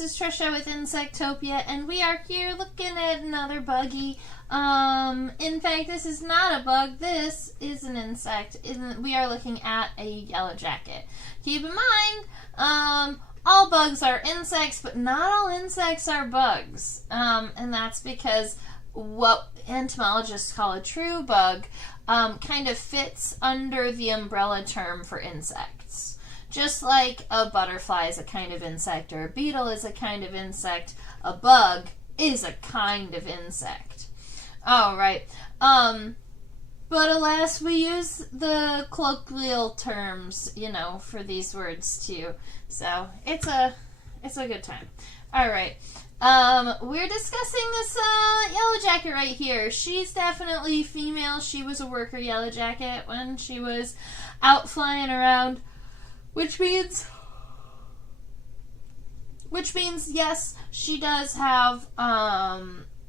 this is Trisha with Insectopia, and we are here looking at another buggy. In fact, this is not a bug, this is an insect. We are looking at a yellowjacket. Keep in mind, all bugs are insects, but not all insects are bugs. And that's because what entomologists call a true bug kind of fits under the umbrella term for insects. Just like a butterfly is a kind of insect, or a beetle is a kind of insect, a bug is a kind of insect. Alright, but alas, we use the colloquial terms, for these words too. So, it's a good time. Alright, we're discussing this yellowjacket right here. She's definitely female. She was a worker yellowjacket when she was out flying around. Which means, yes, she does have a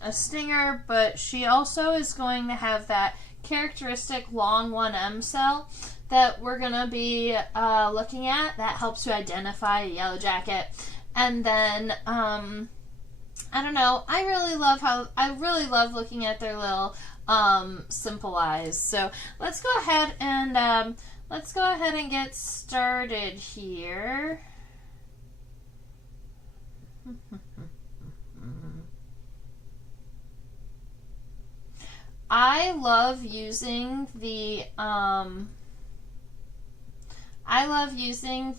stinger, but she also is going to have that characteristic long 1M cell that we're going to be looking at. That helps to identify a yellowjacket. And then, I don't know, I really love looking at their little simple eyes. So let's go ahead and get started here. I love using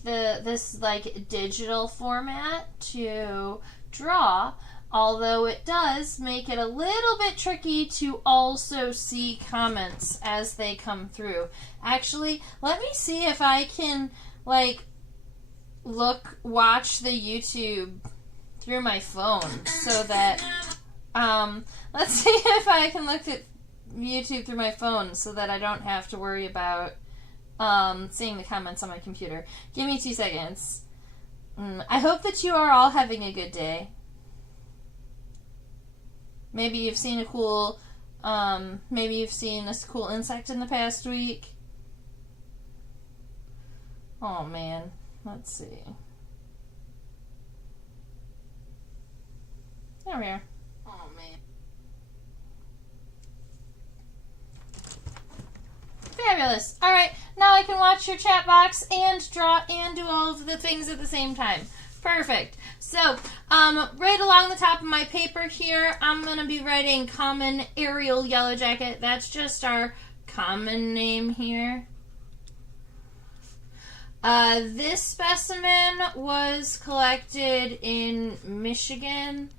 this like digital format to draw, although it does make it a little bit tricky to also see comments as they come through. Actually, let me see if I can watch the YouTube through my phone so that let's see if I can look at YouTube through my phone so that I don't have to worry about seeing the comments on my computer. Give me 2 seconds. I hope that you are all having a good day. Maybe you've seen a cool insect in the past week. Oh man, let's see. There we are. Oh man. Fabulous. Alright, now I can watch your chat box and draw and do all of the things at the same time. Perfect. So, right along the top of my paper here, I'm going to be writing common aerial yellowjacket. That's just our common name here. This specimen was collected in Michigan.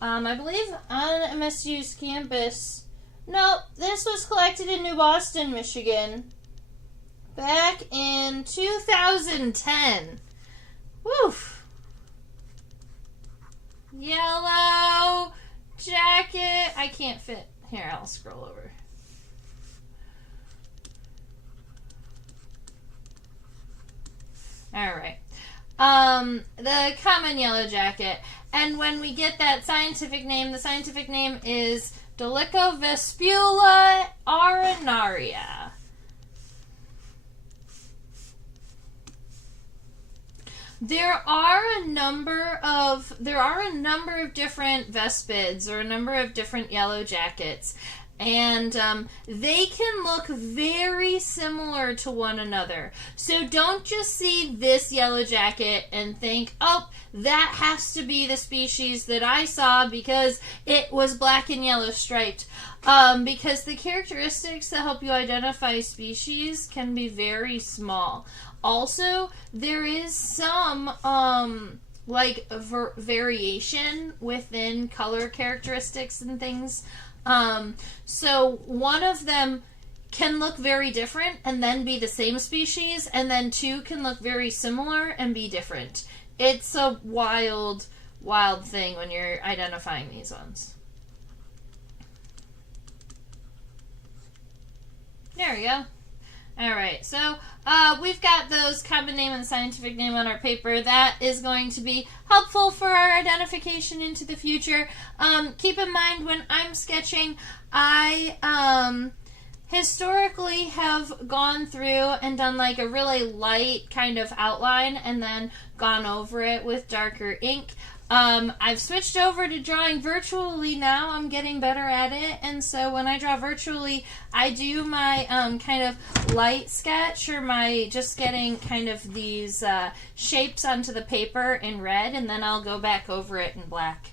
I believe on MSU's campus. No, this was collected in New Boston, Michigan. Back in 2010. Woof. Yellow jacket. I can't fit. Here, I'll scroll over. Alright. The common yellow jacket. And when we get that scientific name, the scientific name is Dolichovespula arenaria. There are a number of different vespids, or a number of different yellowjackets, and they can look very similar to one another. So don't just see this yellowjacket and think, oh, that has to be the species that I saw because it was black and yellow striped. Because the characteristics that help you identify species can be very small. Also, there is some variation within color characteristics and things. So one of them can look very different and then be the same species, and then two can look very similar and be different. It's a wild, wild thing when you're identifying these ones. There we go. Alright, so we've got those common name and scientific name on our paper. That is going to be helpful for our identification into the future. Keep in mind, when I'm sketching, I historically have gone through and done like a really light kind of outline and then gone over it with darker ink. I've switched over to drawing virtually now. I'm getting better at it, and so when I draw virtually, I do my kind of light sketch, or my just getting kind of these shapes onto the paper in red, and then I'll go back over it in black.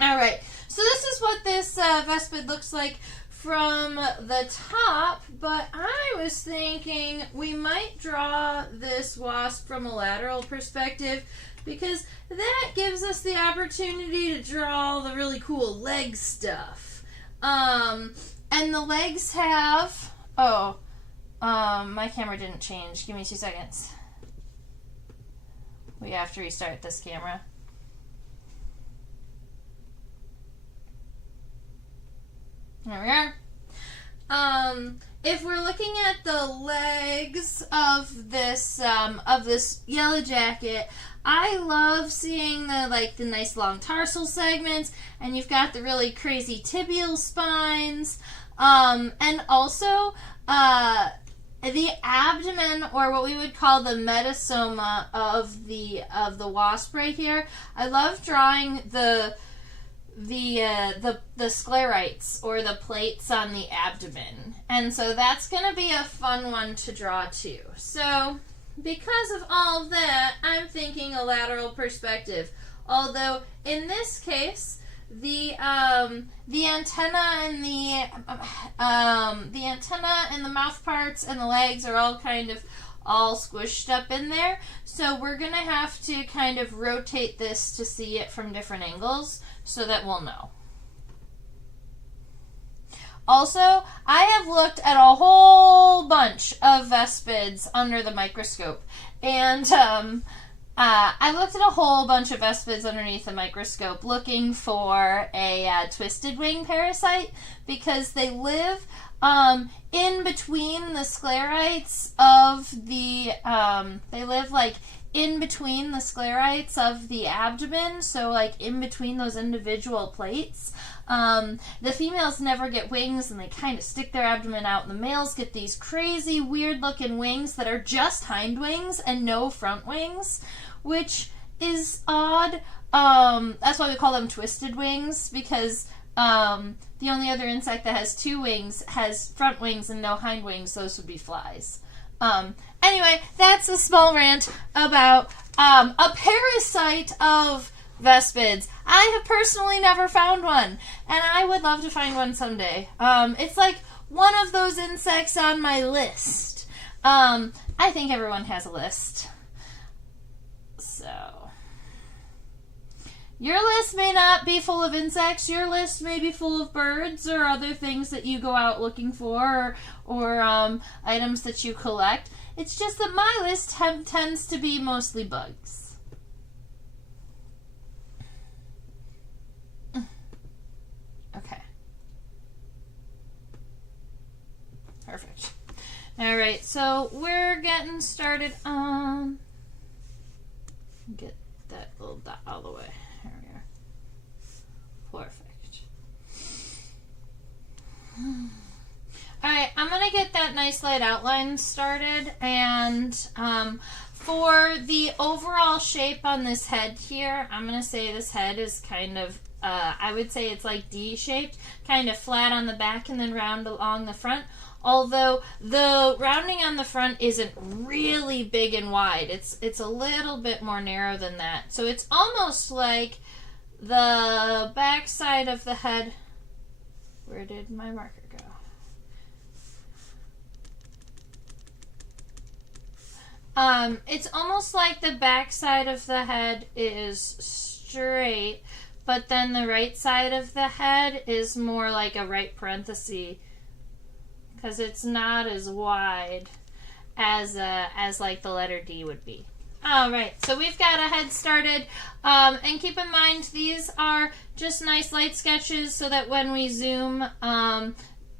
Alright, so this is what this vespid looks like from the top, but I was thinking we might draw this wasp from a lateral perspective, because that gives us the opportunity to draw the really cool leg stuff. And the legs have... my camera didn't change. Give me 2 seconds. We have to restart this camera. There we are. If we're looking at the legs of this Yellowjacket, I love seeing the nice long tarsal segments, and you've got the really crazy tibial spines, and also the abdomen, or what we would call the metasoma of the wasp right here. I love drawing the sclerites, or the plates on the abdomen, and so that's going to be a fun one to draw too. So because of all of that, I'm thinking a lateral perspective, although in this case the antenna and the antenna and the mouth parts and the legs are all kind of all squished up in there, so we're gonna have to kind of rotate this to see it from different angles so that we'll know. Also, I have looked at a whole bunch of vespids under the microscope, and I looked at a whole bunch of vespids underneath the microscope looking for a twisted wing parasite, because they live in between the sclerites of the, they live like in between the sclerites of the abdomen, so like in between those individual plates. The females never get wings, and they kind of stick their abdomen out, and the males get these crazy weird looking wings that are just hind wings and no front wings, which is odd. That's why we call them twisted wings, because the only other insect that has 2 wings has front wings and no hind wings. Those would be flies. Anyway, that's a small rant about a parasite of vespids. I have personally never found one, and I would love to find one someday. It's like one of those insects on my list. I think everyone has a list. So, your list may not be full of insects. Your list may be full of birds or other things that you go out looking for, or items that you collect. It's just that my list tends to be mostly bugs. Okay. Perfect. Alright, so we're getting started on... Get that little dot out of the way. There we are. Perfect. Alright, I'm going to get that nice light outline started, and for the overall shape on this head here, I'm going to say this head is kind of, I would say it's like D-shaped, kind of flat on the back and then round along the front. Although the rounding on the front isn't really big and wide. It's a little bit more narrow than that. So it's almost like the back side of the head. Where did my marker go? It's almost like the back side of the head is straight, but then the right side of the head is more like a right parenthesis, because it's not as wide as like the letter D would be. Alright, so we've got a head started, and keep in mind these are just nice light sketches so that when we zoom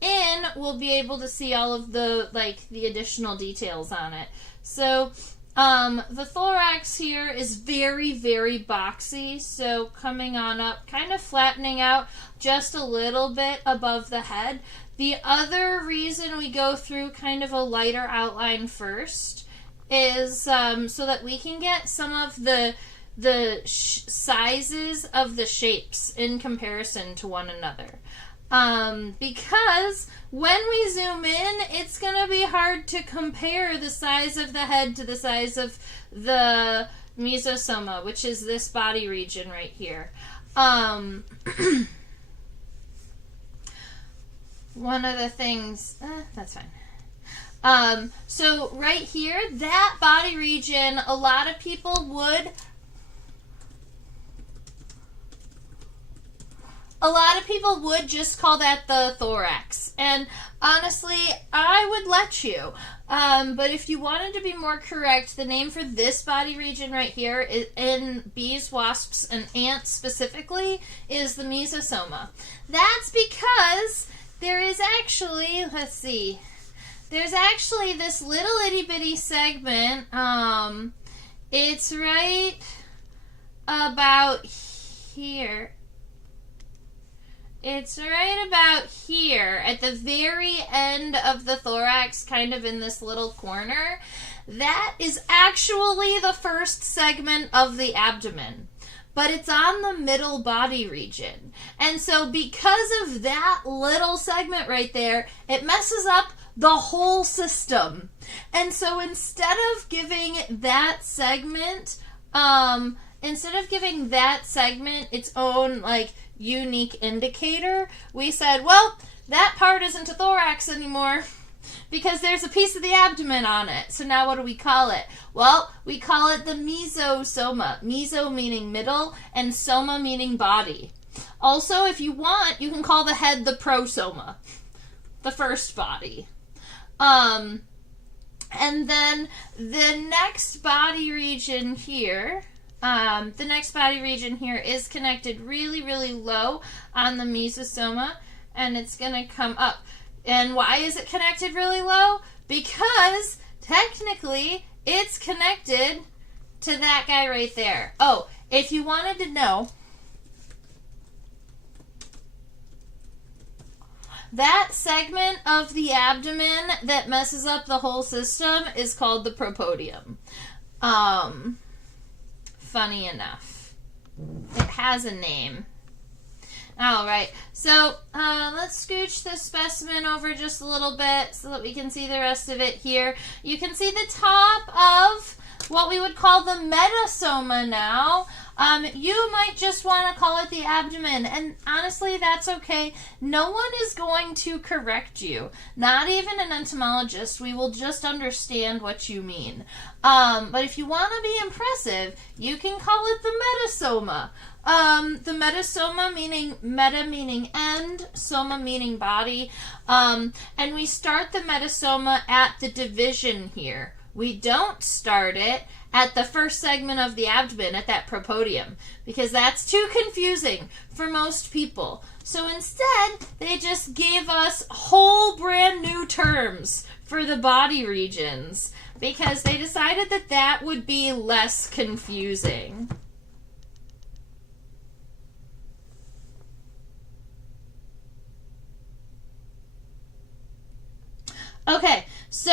in, we'll be able to see all of the additional details on it. So the thorax here is very, very boxy, so coming on up, kind of flattening out just a little bit above the head. The other reason we go through kind of a lighter outline first is so that we can get some of the sizes of the shapes in comparison to one another. Because when we zoom in, it's going to be hard to compare the size of the head to the size of the mesosoma, which is this body region right here. One of the things, that's fine. So right here, that body region, a lot of people would just call that the thorax. And honestly, I would let you. But if you wanted to be more correct, the name for this body region right here in bees, wasps, and ants specifically is the mesosoma. That's because there is actually, there's actually this little itty bitty segment. It's right about here. It's right about here at the very end of the thorax, kind of in this little corner. That is actually the first segment of the abdomen, but it's on the middle body region. And so because of that little segment right there, it messes up the whole system. And so instead of giving that segment its own unique indicator, we said, well, that part isn't a thorax anymore because there's a piece of the abdomen on it. So now what do we call it? Well, we call it the mesosoma. Meso meaning middle and soma meaning body. Also, if you want, you can call the head the prosoma, the first body. And then the next body region here, is connected really, really low on the mesosoma, and it's going to come up. And why is it connected really low? Because technically it's connected to that guy right there. Oh, if you wanted to know, that segment of the abdomen that messes up the whole system is called the propodium. Funny enough, it has a name. All right, so let's scooch this specimen over just a little bit so that we can see the rest of it here. You can see the top of what we would call the metasoma now. You might just want to call it the abdomen, and honestly, that's okay. No one is going to correct you, not even an entomologist. We will just understand what you mean. But if you want to be impressive, you can call it the metasoma. The metasoma meaning meta meaning end, soma meaning body, and we start the metasoma at the division here. We don't start it at the first segment of the abdomen, at that propodium, because that's too confusing for most people. So instead, they just gave us whole brand new terms for the body regions, because they decided that that would be less confusing. Okay, so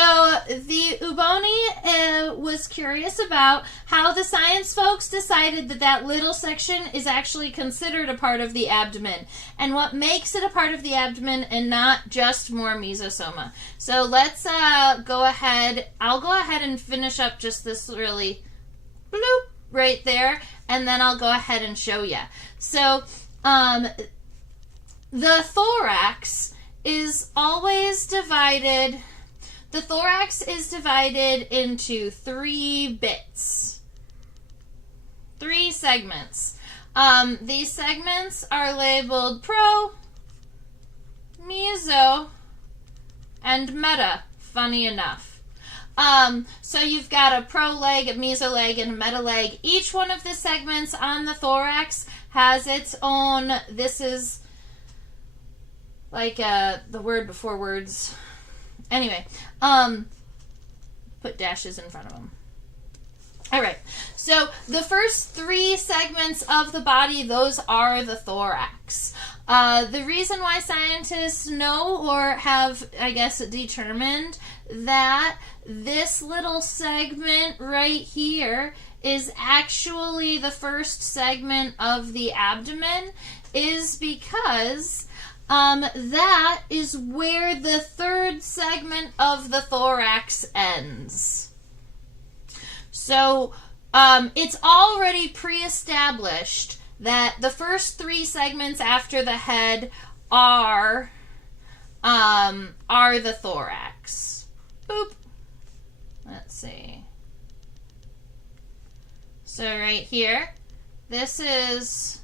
the Uboni was curious about how the science folks decided that that little section is actually considered a part of the abdomen, and what makes it a part of the abdomen and not just more mesosoma. So let's go ahead. I'll go ahead and finish up just this really bloop right there, and then I'll go ahead and show you. So the thorax is always divided. The thorax is divided into 3 bits, 3 segments. These segments are labeled pro, meso, and meta, funny enough. So you've got a pro leg, a meso leg, and a meta leg. Each one of the segments on the thorax has its own, this is like the word before words. Anyway, put dashes in front of them. All right, so the first 3 segments of the body, those are the thorax. The reason why scientists know or have, I guess, determined that this little segment right here is actually the first segment of the abdomen is because that is where the third segment of the thorax ends. So it's already pre-established that the first three segments after the head are the thorax. Boop. Let's see. So right here, this is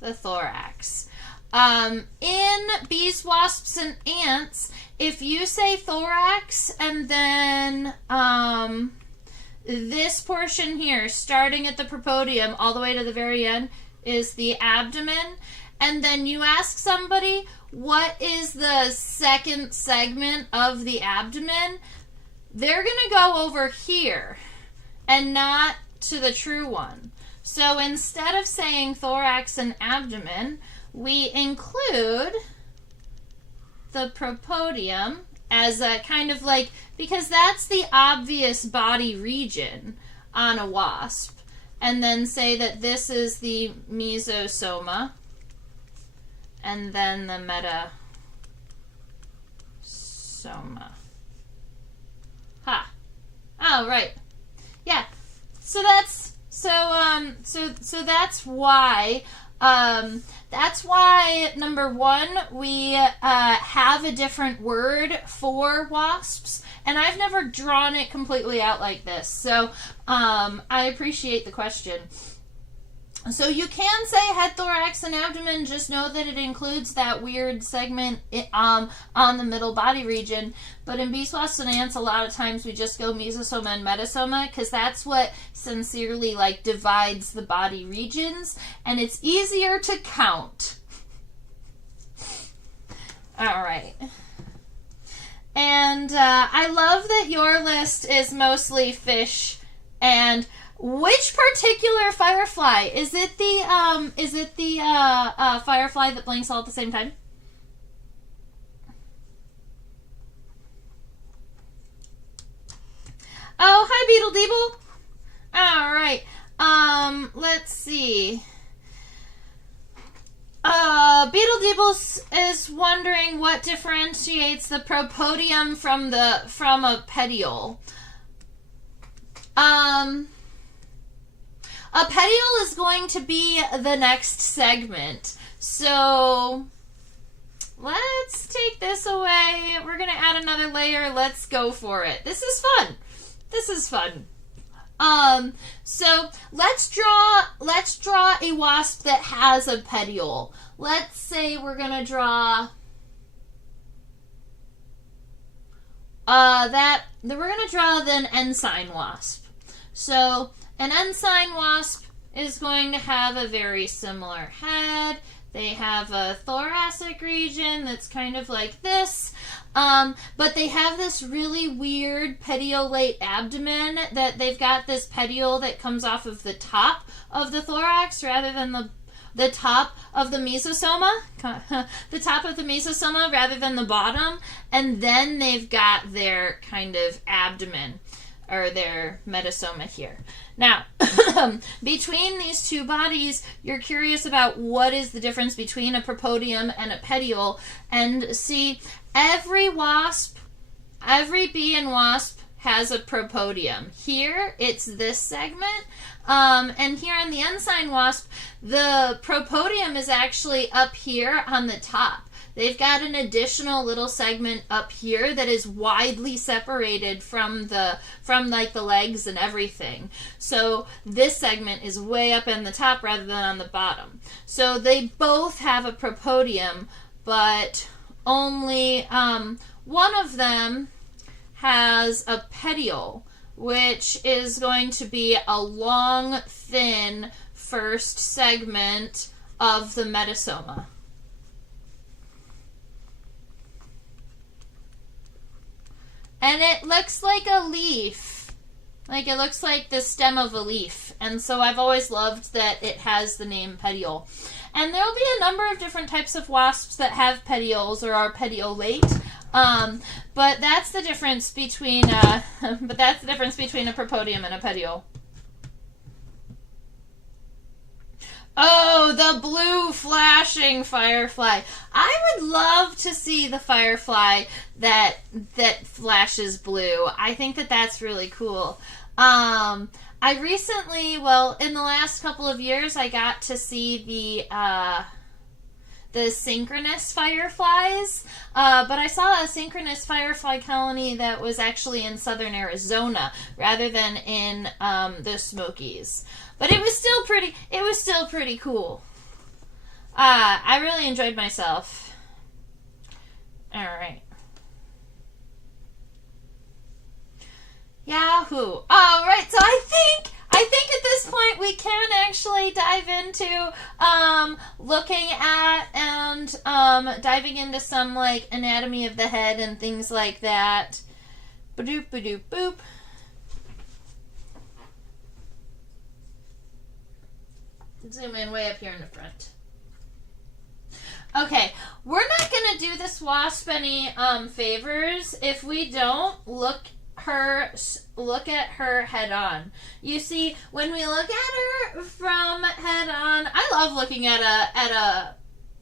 the thorax. In bees, wasps, and ants, if you say thorax and then this portion here, starting at the propodium all the way to the very end, is the abdomen, and then you ask somebody what is the second segment of the abdomen, they're going to go over here and not to the true one. So instead of saying thorax and abdomen, we include the propodium as a kind of like, because that's the obvious body region on a wasp, and then say that this is the mesosoma and then the metasoma. Ha. Oh, right. Yeah. So that's that's why number one, we have a different word for wasps, and I've never drawn it completely out like this, so I appreciate the question. So you can say head, thorax, and abdomen, just know that it includes that weird segment on the middle body region. But in bees, wasps, and ants, a lot of times we just go mesosoma and metasoma because that's what sincerely like divides the body regions, and it's easier to count. All right. And I love that your list is mostly fish. And which particular firefly? Is it the firefly that blinks all at the same time? Oh, hi, Beetle Deeble. All right. Let's see. Beetle Deeble is wondering what differentiates the propodium from a petiole. A petiole is going to be the next segment. So let's take this away. We're going to add another layer. Let's go for it. This is fun. This is fun. So let's draw a wasp that has a petiole. Let's say we're going to draw we're going to draw an ensign wasp. So an ensign wasp is going to have a very similar head. They have a thoracic region that's kind of like this, but they have this really weird petiolate abdomen that they've got this petiole that comes off of the top of the thorax rather than the top of the mesosoma, the top of the mesosoma rather than the bottom, and then they've got their kind of abdomen or their metasoma here. Now, between these two bodies, you're curious about what is the difference between a propodium and a petiole, and see, every bee and wasp has a propodium. Here, it's this segment, and here on the ensign wasp, the propodium is actually up here on the top. They've got an additional little segment up here that is widely separated from like the legs and everything. So this segment is way up in the top rather than on the bottom. So they both have a propodium, but only one of them has a petiole, which is going to be a long, thin first segment of the metasoma. And it looks like a leaf. Like it looks like the stem of a leaf. And so I've always loved that it has the name petiole. And there'll be a number of different types of wasps that have petioles or are petiolate. But that's the difference between a propodium and a petiole. Oh, the blue flashing firefly. I would love to see the firefly that flashes blue. I think that that's really cool. I recently, in the last couple of years, I got to see the synchronous fireflies, but I saw a synchronous firefly colony that was actually in southern Arizona rather than in the Smokies. But it was still pretty cool. I really enjoyed myself. All right. Yahoo! All right, so I think at this point we can actually dive into looking at and diving into some like anatomy of the head and things like that. Ba-doop, ba-doop, boop. Zoom in way up here in the front. Okay, we're not going to do this wasp any favors if we don't look at her head on. You see, when we look at her from head on, I love looking at a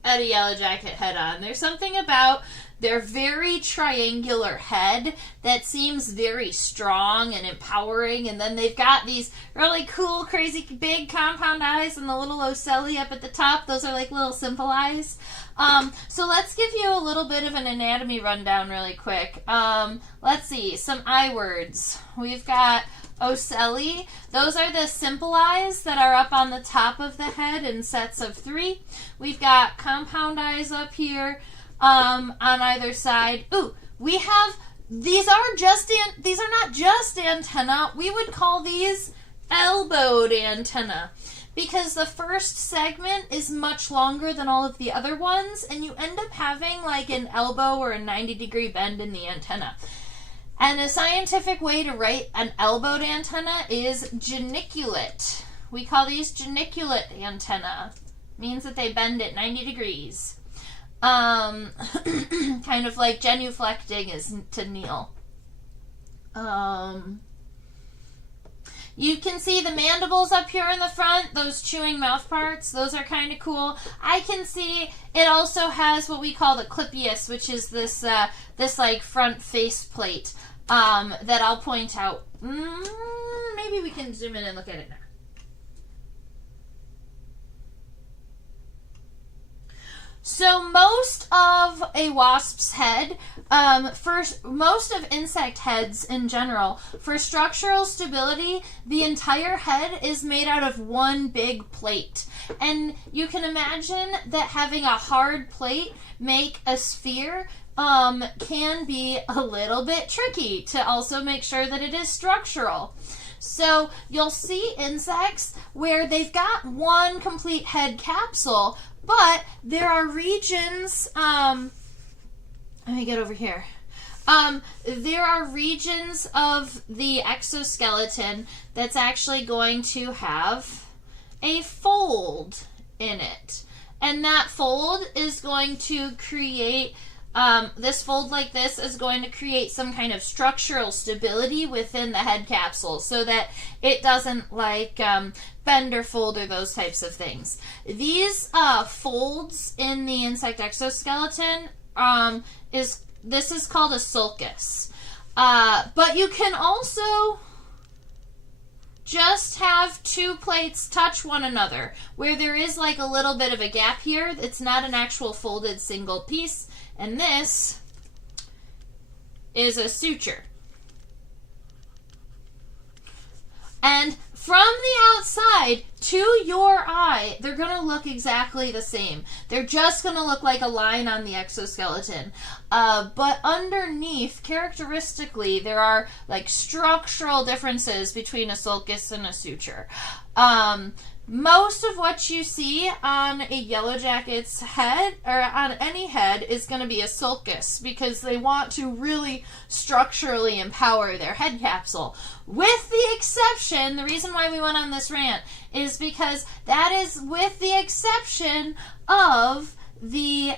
Yellowjacket head on. There's something about their very triangular head that seems very strong and empowering, and then they've got these really cool, crazy, big compound eyes and the little ocelli up at the top. Those are like little simple eyes. So let's give you a little bit of an anatomy rundown really quick. Let's see, some eye words. We've got ocelli. Those are the simple eyes that are up on the top of the head in sets of 3. We've got compound eyes up here on either side. Ooh, we have, these are not just antenna. We would call these elbowed antenna, because the first segment is much longer than all of the other ones, and you end up having like an elbow or a 90-degree bend in the antenna. And a scientific way to write an elbowed antenna is geniculate. We call these geniculate antenna. Means that they bend at 90 degrees. Kind of like genuflecting is to kneel. You can see the mandibles up here in the front, those chewing mouth parts, those are kind of cool. I can see it also has what we call the clypeus, which is this like front face plate that I'll point out. Maybe we can zoom in and look at it now. So most of a wasp's head, most of insect heads in general, for structural stability, the entire head is made out of one big plate. And you can imagine that having a hard plate make a sphere can be a little bit tricky to also make sure that it is structural. So you'll see insects where they've got one complete head capsule, but there are regions, let me get over here. There are regions of the exoskeleton that's actually going to have a fold in it. And that fold is going to create, this fold like this is going to create some kind of structural stability within the head capsule so that it doesn't like bend or fold or those types of things. These folds in the insect exoskeleton this is called a sulcus. But you can also just have two plates touch one another where there is like a little bit of a gap here. It's not an actual folded single piece. And this is a suture. And from the outside to your eye, they're going to look exactly the same. They're just going to look like a line on the exoskeleton. But underneath, characteristically, there are like structural differences between a sulcus and a suture. Most of what you see on a Yellowjacket's head, or on any head, is going to be a sulcus because they want to really structurally empower their head capsule. With the exception, the reason why we went on this rant is because that is with the exception of the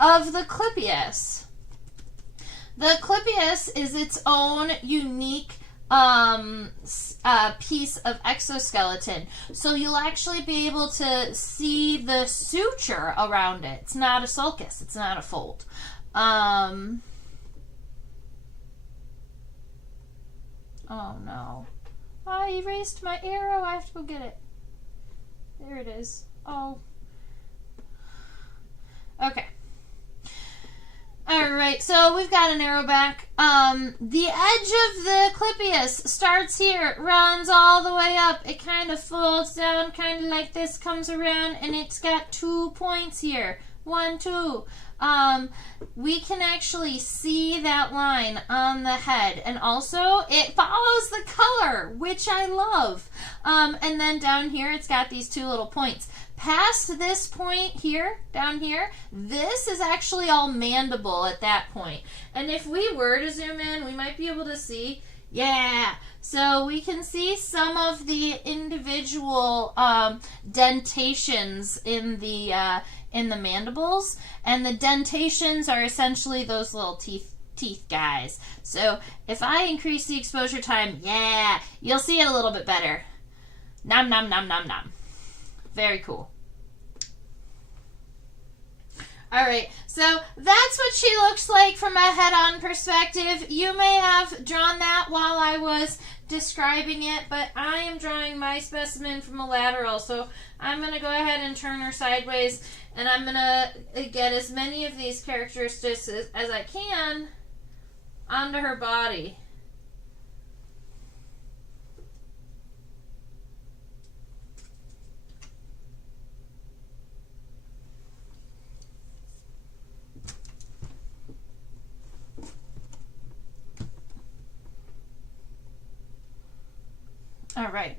clypeus. The clypeus is its own unique piece of exoskeleton. So you'll actually be able to see the suture around it. It's not a sulcus. It's not a fold. Oh no. I erased my arrow. I have to go get it. There it is. Oh. Okay. Alright, so we've got an arrow back. The edge of the clypeus starts here, runs all the way up. It kind of folds down, kind of like this, comes around, and it's got 2 points here. 1, 2. We can actually see that line on the head, and also it follows the color, which I love. And then down here, it's got these 2 little points. Past this point here, down here, this is actually all mandible at that point. And if we were to zoom in, we might be able to see, yeah. So we can see some of the individual dentations in the mandibles, and the dentations are essentially those little teeth guys. So if I increase the exposure time, yeah, you'll see it a little bit better. Nom nom nom nom nom. Very cool. Alright, so that's what she looks like from a head-on perspective. You may have drawn that while I was describing it, but I am drawing my specimen from a lateral, so I'm going to go ahead and turn her sideways, and I'm going to get as many of these characteristics as I can onto her body. All right.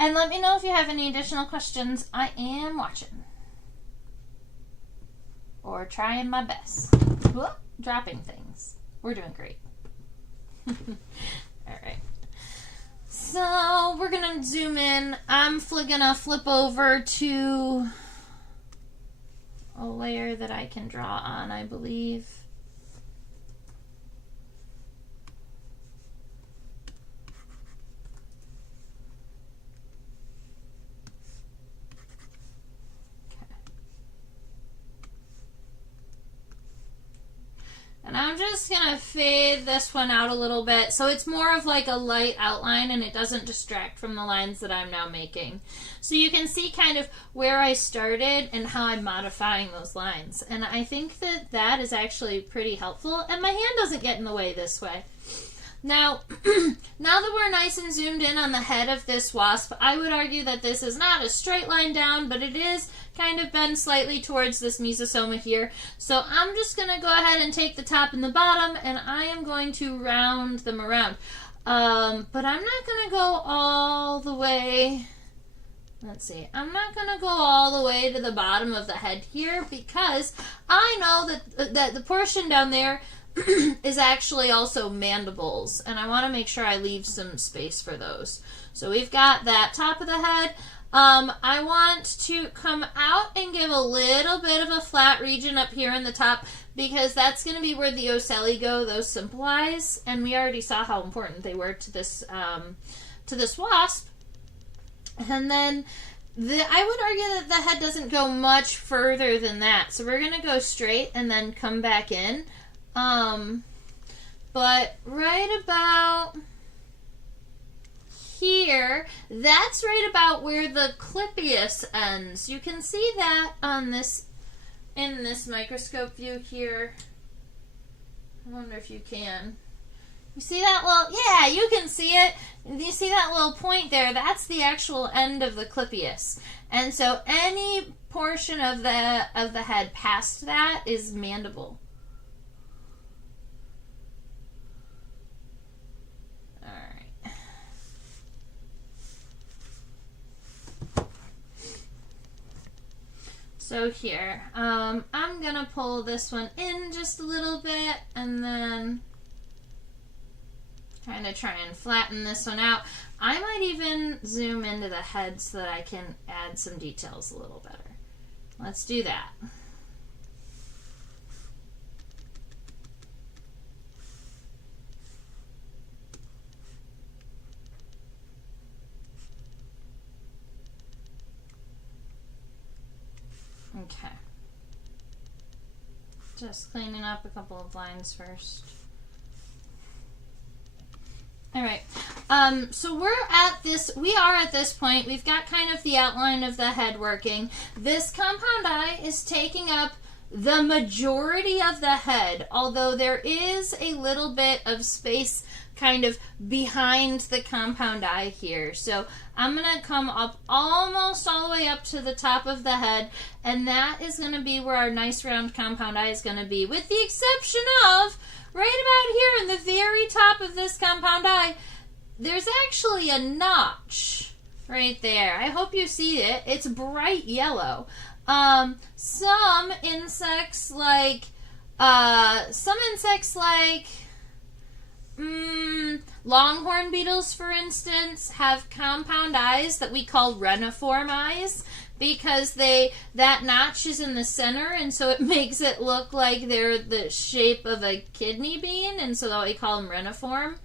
And let me know if you have any additional questions. I am watching. Or trying my best. Whoop, dropping things. We're doing great. All right. So we're going to zoom in. I'm going to flip over to a layer that I can draw on, I believe. And I'm just going to fade this one out a little bit so it's more of like a light outline and it doesn't distract from the lines that I'm now making. So you can see kind of where I started and how I'm modifying those lines. And I think that that is actually pretty helpful, and my hand doesn't get in the way this way. Now, now that we're nice and zoomed in on the head of this wasp, I would argue that this is not a straight line down, but it is kind of bend slightly towards this mesosoma here. So I'm just going to go ahead and take the top and the bottom, and I am going to round them around. But I'm not going to go all the way. Let's see. I'm not going to go all the way to the bottom of the head here because I know that the portion down there is actually also mandibles, and I want to make sure I leave some space for those. So we've got that top of the head. I want to come out and give a little bit of a flat region up here in the top because that's going to be where the ocelli go, those simple eyes, and we already saw how important they were to this wasp. And then I would argue that the head doesn't go much further than that, so we're going to go straight and then come back in. But right about here, that's right about where the clypeus ends. You can see that on this, in this microscope view here. I wonder if you can. You see that little, yeah, you can see it. You see that little point there? That's the actual end of the clypeus. And so any portion of the head past that is mandible. So here, I'm going to pull this one in just a little bit and then kind of try and flatten this one out. I might even zoom into the head so that I can add some details a little better. Let's do that. Okay. Just cleaning up a couple of lines first. All right. So we are at this point. We've got kind of the outline of the head working. This compound eye is taking up the majority of the head, although there is a little bit of space kind of behind the compound eye here. So I'm going to come up almost all the way up to the top of the head, and that is going to be where our nice round compound eye is going to be, with the exception of right about here in the very top of this compound eye, there's actually a notch right there. I hope you see it. It's bright yellow. Some insects like longhorn beetles, for instance, have compound eyes that we call reniform eyes, because that notch is in the center, and so it makes it look like they're the shape of a kidney bean, and so that we call them reniform,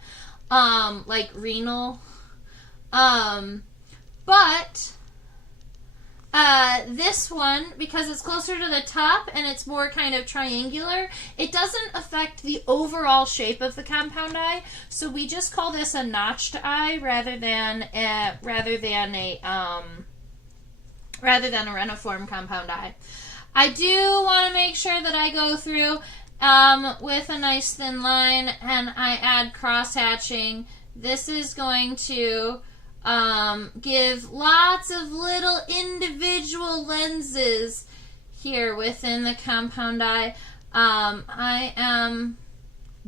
like renal. But this one, because it's closer to the top and it's more kind of triangular, it doesn't affect the overall shape of the compound eye. So we just call this a notched eye rather than a reniform compound eye. I do want to make sure that I go through with a nice thin line and I add cross hatching. This is going to give lots of little individual lenses here within the compound eye. I am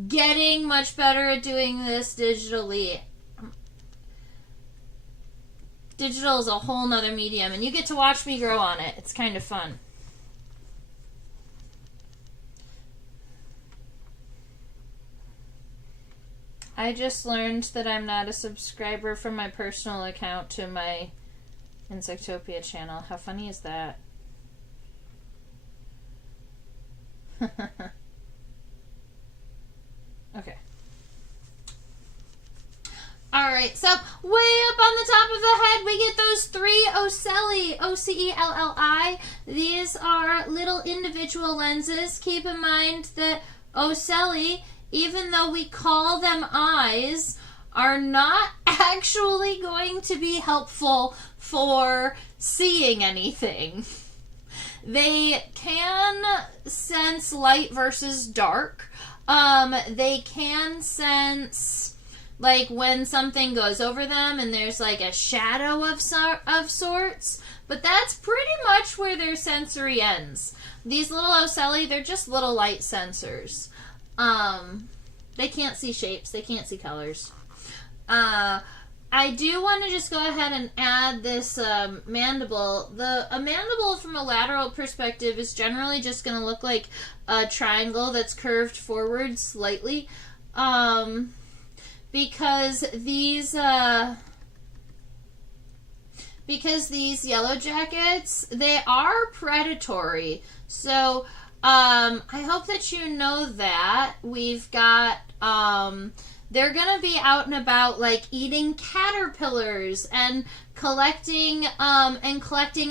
getting much better at doing this digitally. Digital is a whole nother medium, and you get to watch me grow on it. It's kind of fun. I just learned that I'm not a subscriber from my personal account to my Insectopia channel. How funny is that? Okay. Alright, so way up on the top of the head, we get those 3 ocelli, O-C-E-L-L-I. These are little individual lenses. Keep in mind that ocelli, even though we call them eyes, are not actually going to be helpful for seeing anything. They can sense light versus dark. They can sense like when something goes over them and there's like a shadow of sorts, but that's pretty much where their sensory ends. These little ocelli, they're just little light sensors. They can't see shapes, they can't see colors. I do want to just go ahead and add this mandible. A mandible from a lateral perspective is generally just going to look like a triangle that's curved forward slightly. Because these Yellowjackets, they are predatory. So I hope that you know that. We've got they're gonna be out and about, like eating caterpillars and collecting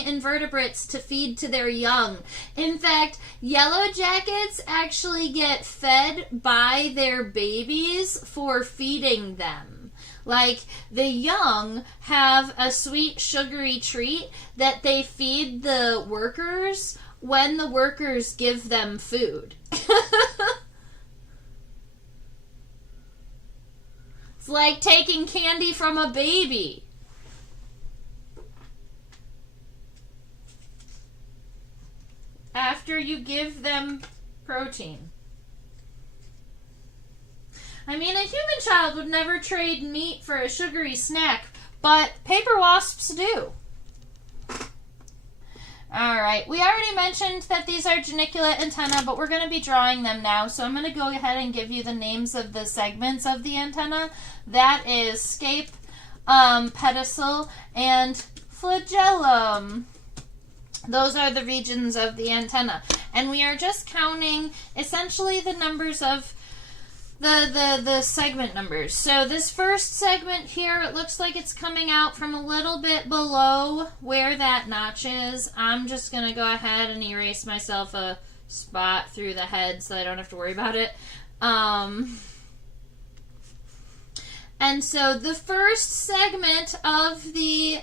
invertebrates to feed to their young. In fact, Yellowjackets actually get fed by their babies for feeding them. Like, the young have a sweet, sugary treat that they feed the workers when the workers give them food. It's like taking candy from a baby. After you give them protein. I mean, a human child would never trade meat for a sugary snack, but paper wasps do. Alright, we already mentioned that these are geniculate antennae, but we're going to be drawing them now, so I'm going to go ahead and give you the names of the segments of the antenna. That is scape, pedicel, and flagellum. Those are the regions of the antenna. And we are just counting essentially the numbers of the segment numbers. So this first segment here, it looks like it's coming out from a little bit below where that notch is. I'm just going to go ahead and erase myself a spot through the head so I don't have to worry about it. And so the first segment of the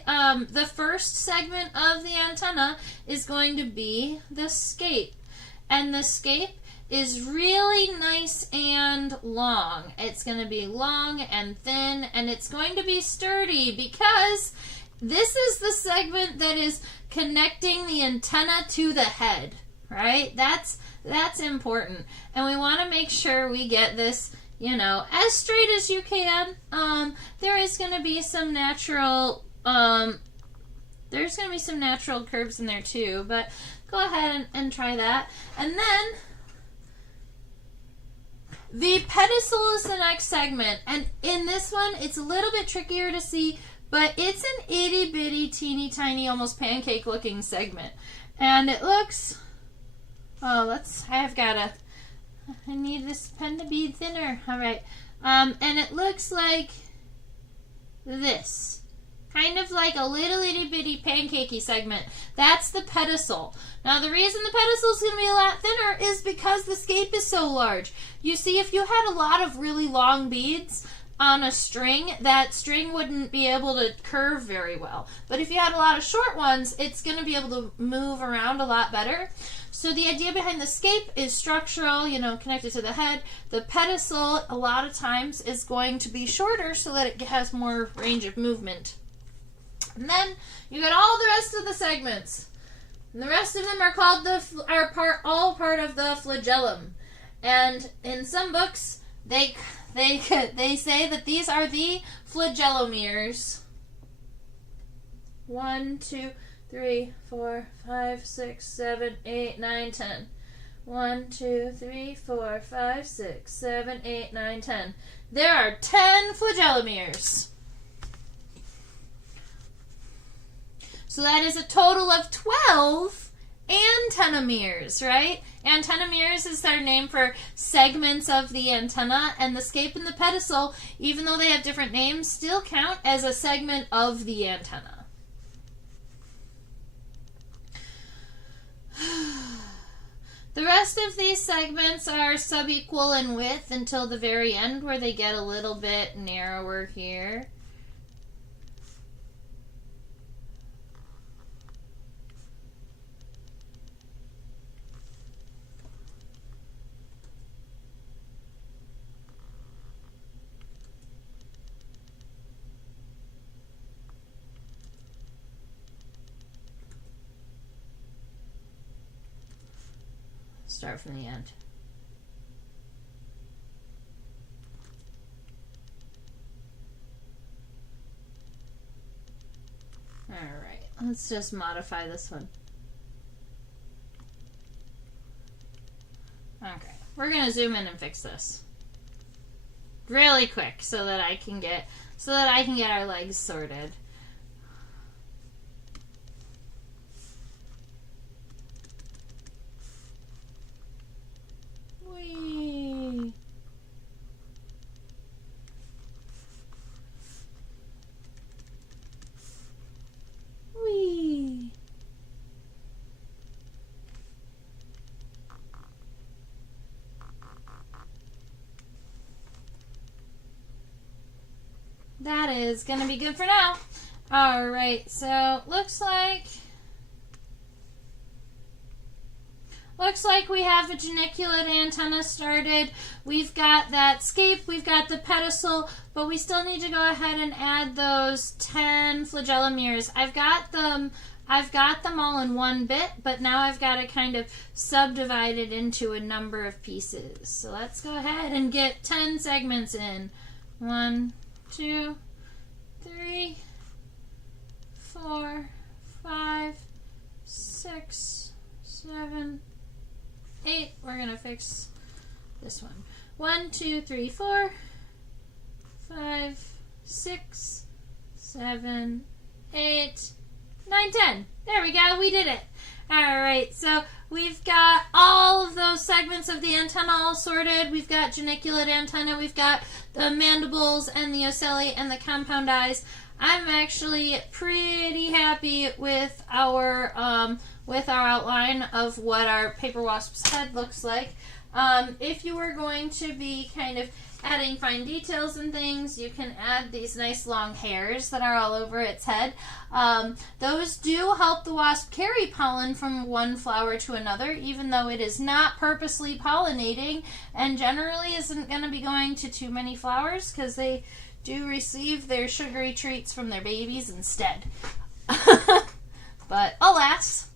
antenna is going to be the scape. And the scape is really nice and long. It's going to be long and thin, and it's going to be sturdy because this is the segment that is connecting the antenna to the head, right? That's important. And we want to make sure we get this, you know, as straight as you can. There is going to be some natural curves in there too, but go ahead and try that. And then the pedicel is the next segment, and in this one, it's a little bit trickier to see, but it's an itty bitty, teeny tiny, almost pancake looking segment. And it looks, I need this pen to be thinner. All right. And it looks like this. Kind of like a little itty bitty pancakey segment. That's the pedicel. Now the reason the pedicel is going to be a lot thinner is because the scape is so large. You see, if you had a lot of really long beads on a string, that string wouldn't be able to curve very well. But if you had a lot of short ones, it's going to be able to move around a lot better. So the idea behind the scape is structural, you know, connected to the head. The pedicel, a lot of times, is going to be shorter so that it has more range of movement. And then you got all the rest of the segments. And the rest of them are called all part of the flagellum. And in some books, they say that these are the flagellomeres. 1, 2, 3, 4, 5, 6, 7, 8, 9, 10. 1, 2, 3, 4, 5, 6, 7, 8, 9, 10. There are 10 flagellomeres. So that is a total of 12 antennomeres, right? Antennomeres is their name for segments of the antenna, and the scape and the pedicel, even though they have different names, still count as a segment of the antenna. The rest of these segments are subequal in width until the very end, where they get a little bit narrower here. Start from the end. All right, let's just modify this one. Okay, we're gonna zoom in and fix this really quick so that I can get our legs sorted. Whee! Whee! That is going to be good for now. All right, so looks like we have a geniculate antenna started. We've got that scape, we've got the pedicel, but we still need to go ahead and add those 10 flagellomeres. I've got them all in one bit, but now I've got to kind of subdivide it into a number of pieces. So let's go ahead and get 10 segments in. 1, 2, 3, 4, 5, 6, 7, 8. We're going to fix this one. 1, 2, 3, 4, 5, 6, 7, 8, 9, 10. There we go. We did it. Alright, so we've got all of those segments of the antenna all sorted. We've got geniculate antenna, we've got the mandibles and the ocelli and the compound eyes. I'm actually pretty happy with our outline of what our paper wasp's head looks like. If you were going to be kind of adding fine details and things, you can add these nice long hairs that are all over its head. Those do help the wasp carry pollen from one flower to another, even though it is not purposely pollinating and generally isn't going to be going to too many flowers because they do receive their sugary treats from their babies instead. But alas,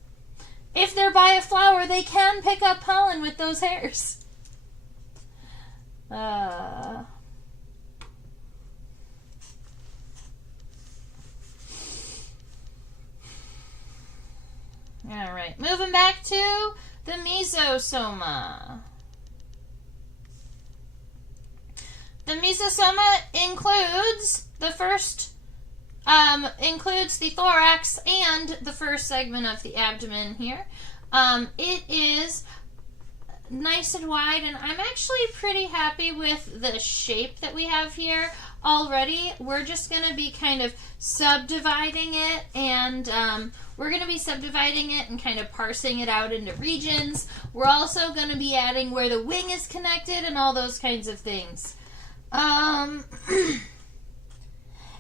if they're by a flower, they can pick up pollen with those hairs. All right, moving back to the mesosoma. The mesosoma includes includes the thorax and the first segment of the abdomen here. It is nice and wide, and I'm actually pretty happy with the shape that we have here already. We're just going to be kind of subdividing it, and we're going to be subdividing it and kind of parsing it out into regions. We're also going to be adding where the wing is connected and all those kinds of things.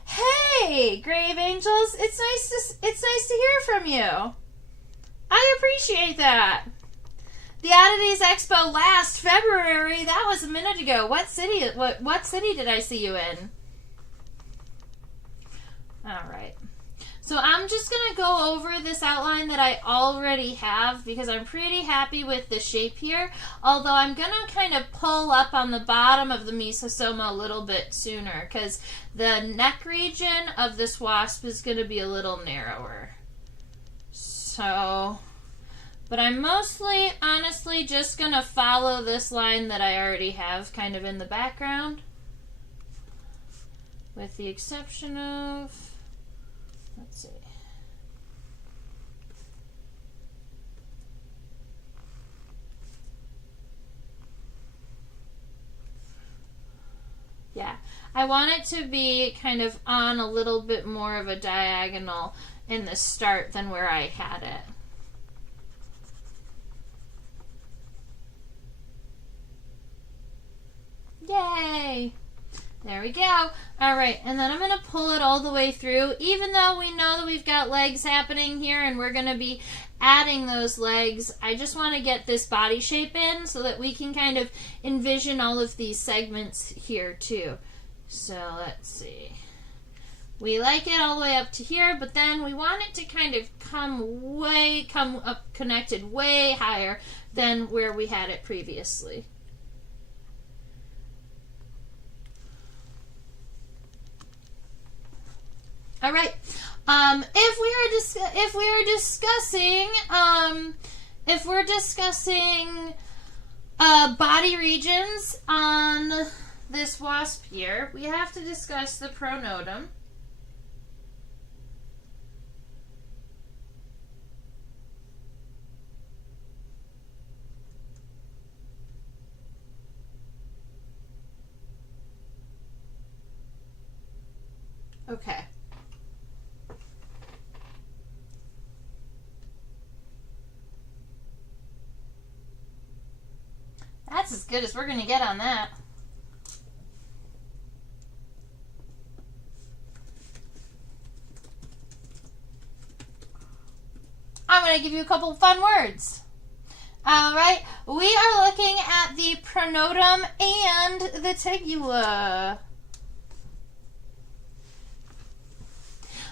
Hey, Grave Angels, it's nice to hear from you. I appreciate that. The Oddities Expo last February, that was a minute ago. What city did I see you in? All right. So I'm just going to go over this outline that I already have because I'm pretty happy with the shape here. Although I'm going to kind of pull up on the bottom of the mesosoma a little bit sooner because the neck region of this wasp is going to be a little narrower. So, but I'm mostly, honestly, just going to follow this line that I already have kind of in the background. With the exception of, let's see. Yeah, I want it to be kind of on a little bit more of a diagonal in the start than where I had it. Yay! There we go. Alright, and then I'm going to pull it all the way through, even though we know that we've got legs happening here and we're going to be adding those legs. I just want to get this body shape in so that we can kind of envision all of these segments here too. So let's see. We like it all the way up to here, but then we want it to kind of come up connected way higher than where we had it previously. All right. If we're discussing body regions on this wasp here, we have to discuss the pronotum. Okay. That's as good as we're going to get on that. I'm going to give you a couple fun words. All right, we are looking at the pronotum and the tegula.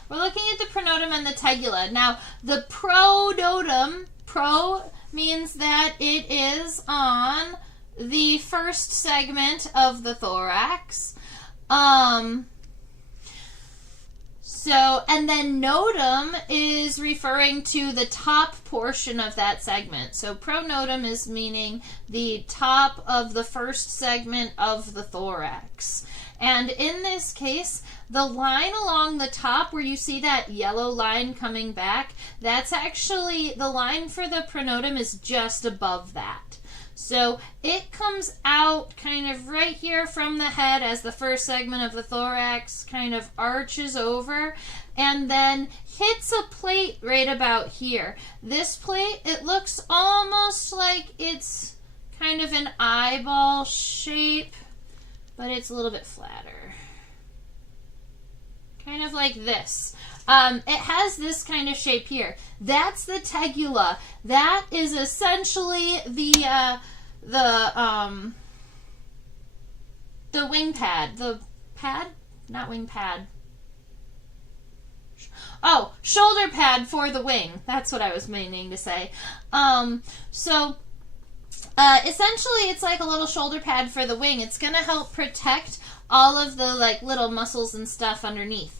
We're looking at the pronotum and the tegula. Now, the pronotum, pro means that it is on the first segment of the thorax. And then notum is referring to the top portion of that segment. So pronotum is meaning the top of the first segment of the thorax. And in this case, the line along the top where you see that yellow line coming back, that's actually, the line for the pronotum is just above that. So it comes out kind of right here from the head as the first segment of the thorax kind of arches over and then hits a plate right about here. This plate, it looks almost like it's kind of an eyeball shape, but it's a little bit flatter. Kind of like this. It has this kind of shape here. That's the tegula. That is essentially the wing pad. The pad? Not wing pad. Oh, shoulder pad for the wing. That's what I was meaning to say. Essentially, it's like a little shoulder pad for the wing. It's going to help protect all of the like little muscles and stuff underneath.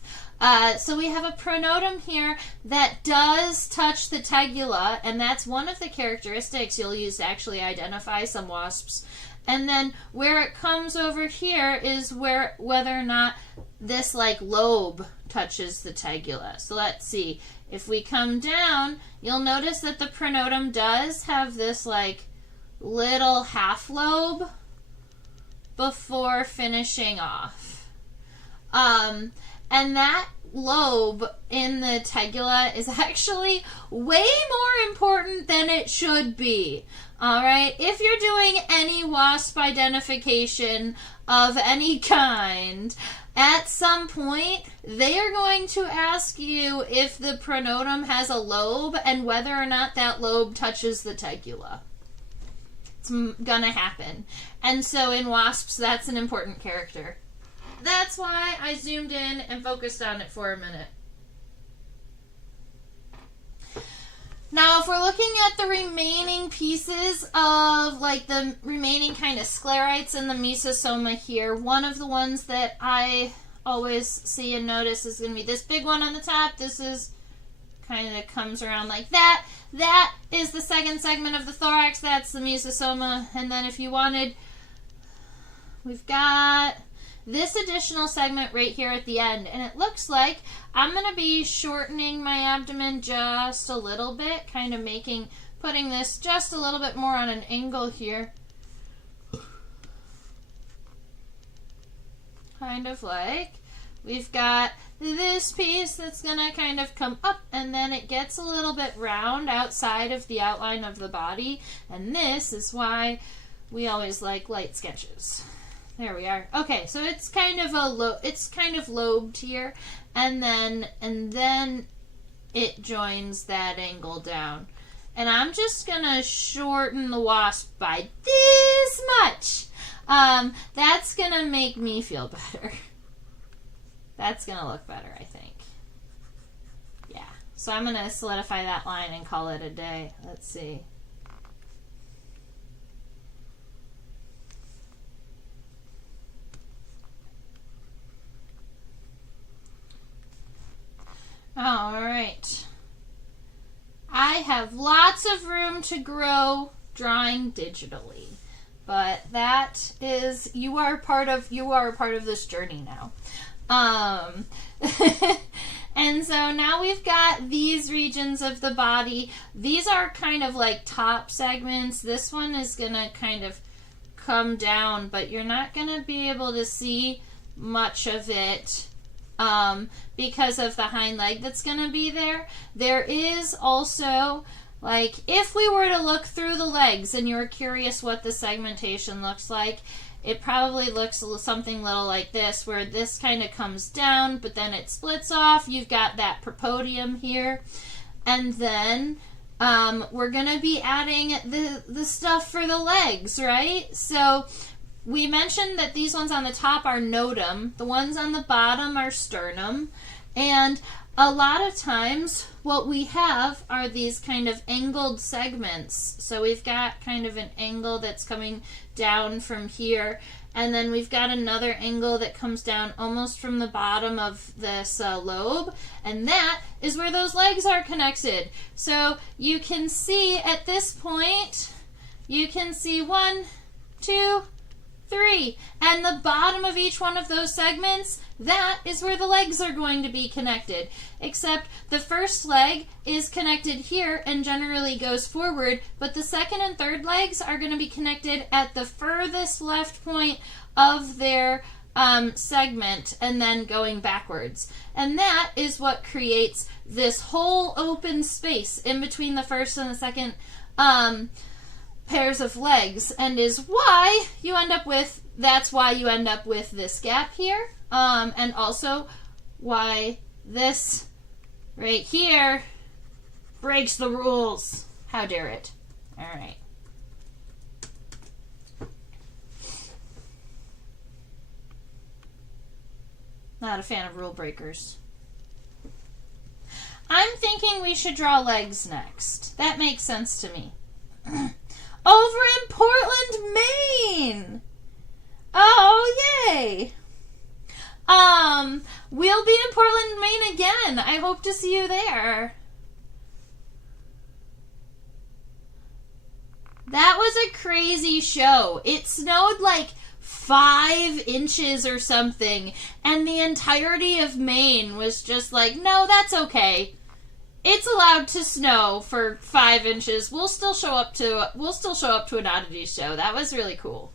So we have a pronotum here that does touch the tegula, and that's one of the characteristics you'll use to actually identify some wasps. And then where it comes over here is whether or not this like lobe touches the tegula. So let's see. If we come down, you'll notice that the pronotum does have this like little half lobe before finishing off. And that lobe in the tegula is actually way more important than it should be. All right, if you're doing any wasp identification of any kind, at some point they are going to ask you if the pronotum has a lobe and whether or not that lobe touches the tegula. It's gonna happen. And so in wasps, that's an important character. That's why I zoomed in and focused on it for a minute. Now, if we're looking at the remaining pieces of, like, the remaining kind of sclerites in the mesosoma here, one of the ones that I always see and notice is going to be this big one on the top. This is kind of comes around like that. That is the second segment of the thorax. That's the mesosoma. And then if you wanted, we've got this additional segment right here at the end, and it looks like I'm going to be shortening my abdomen just a little bit, kind of putting this just a little bit more on an angle here. Kind of like we've got this piece that's going to kind of come up, and then it gets a little bit round outside of the outline of the body, and this is why we always like light sketches. There we are. Okay, so it's kind of lobed here, and then it joins that angle down. And I'm just gonna shorten the wasp by this much. That's gonna make me feel better. That's gonna look better, I think. Yeah. So I'm gonna solidify that line and call it a day. Let's see. All right. I have lots of room to grow drawing digitally, but that is, you are part of this journey now. And so now we've got these regions of the body. These are kind of like top segments. This one is gonna kind of come down, but you're not gonna be able to see much of it because of the hind leg that's going to be there. There is also, like, if we were to look through the legs and you're curious what the segmentation looks like, it probably looks something little like this, where this kind of comes down, but then it splits off. You've got that propodium here. And then we're going to be adding the stuff for the legs, right? So we mentioned that these ones on the top are notum. The ones on the bottom are sternum. And a lot of times what we have are these kind of angled segments. So we've got kind of an angle that's coming down from here. And then we've got another angle that comes down almost from the bottom of this lobe. And that is where those legs are connected. So you can see at this point, you can see 1, 2, 3. And the bottom of each one of those segments, that is where the legs are going to be connected. Except the first leg is connected here and generally goes forward, but the second and third legs are going to be connected at the furthest left point of their segment and then going backwards. And that is what creates this whole open space in between the first and the second pairs of legs, and is why you end up with, that's why you end up with this gap here, and also why this right here breaks the rules. How dare it. All right. Not a fan of rule breakers. I'm thinking we should draw legs next. That makes sense to me. Over in Portland, Maine! Oh, yay! We'll be in Portland, Maine again. I hope to see you there. That was a crazy show. It snowed like 5 inches or something, and the entirety of Maine was just like, no, that's okay. It's allowed to snow for 5 inches. We'll still show up to an oddities show. That was really cool.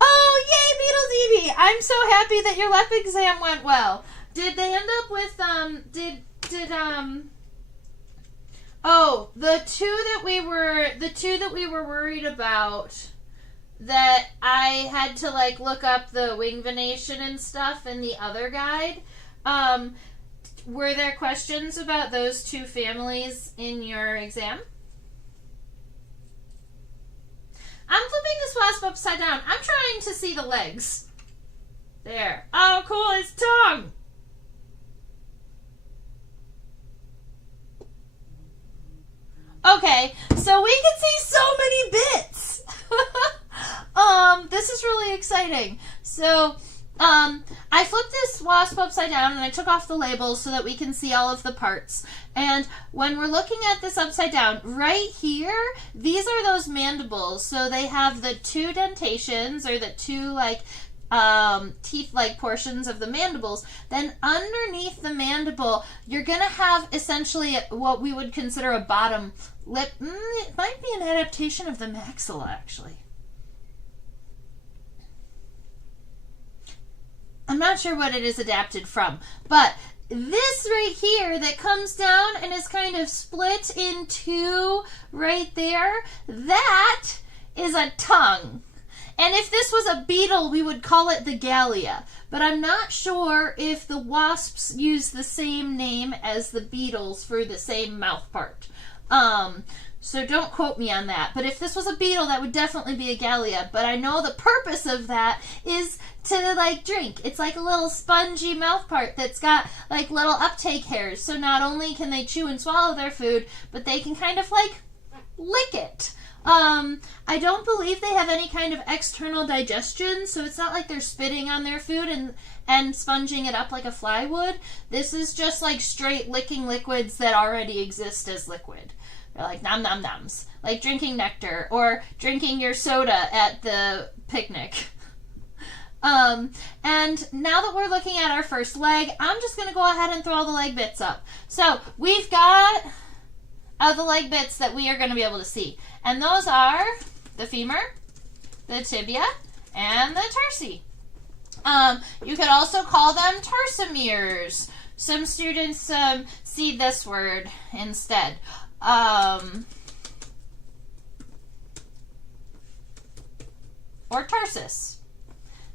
Oh, yay, Beetle TV! I'm so happy that your LEP exam went well. Did they end up with oh, the two that we were worried about, that I had to like look up the wing venation and stuff in the other guide, were there questions about those 2 families in your exam? I'm flipping this wasp upside down. I'm trying to see the legs. There. Oh, cool, his tongue! Okay, so we can see so many bits! This is really exciting. So, I flipped this wasp upside down and I took off the labels so that we can see all of the parts. And when we're looking at this upside down, right here, these are those mandibles. So they have the 2 dentations, or the 2 like teeth-like portions of the mandibles. Then underneath the mandible, you're gonna have essentially what we would consider a bottom lip. It might be an adaptation of the maxilla, actually. I'm not sure what it is adapted from, but this right here that comes down and is kind of split in 2 right there, that is a tongue. And if this was a beetle, we would call it the gallia. But I'm not sure if the wasps use the same name as the beetles for the same mouth part. So don't quote me on that. But if this was a beetle, that would definitely be a gallia. But I know the purpose of that is to, like, drink. It's like a little spongy mouth part that's got, like, little uptake hairs. So not only can they chew and swallow their food, but they can kind of, like, lick it. I don't believe they have any kind of external digestion, so it's not like they're spitting on their food and sponging it up like a fly would. This is just like straight licking liquids that already exist as liquid. They're like nom nom noms, like drinking nectar or drinking your soda at the picnic. And now that we're looking at our first leg, I'm just going to go ahead and throw all the leg bits up. So we've got the leg bits that we are going to be able to see. And those are the femur, the tibia, and the tarsi. You could also call them tarsomeres. Some students see this word instead. Or tarsus.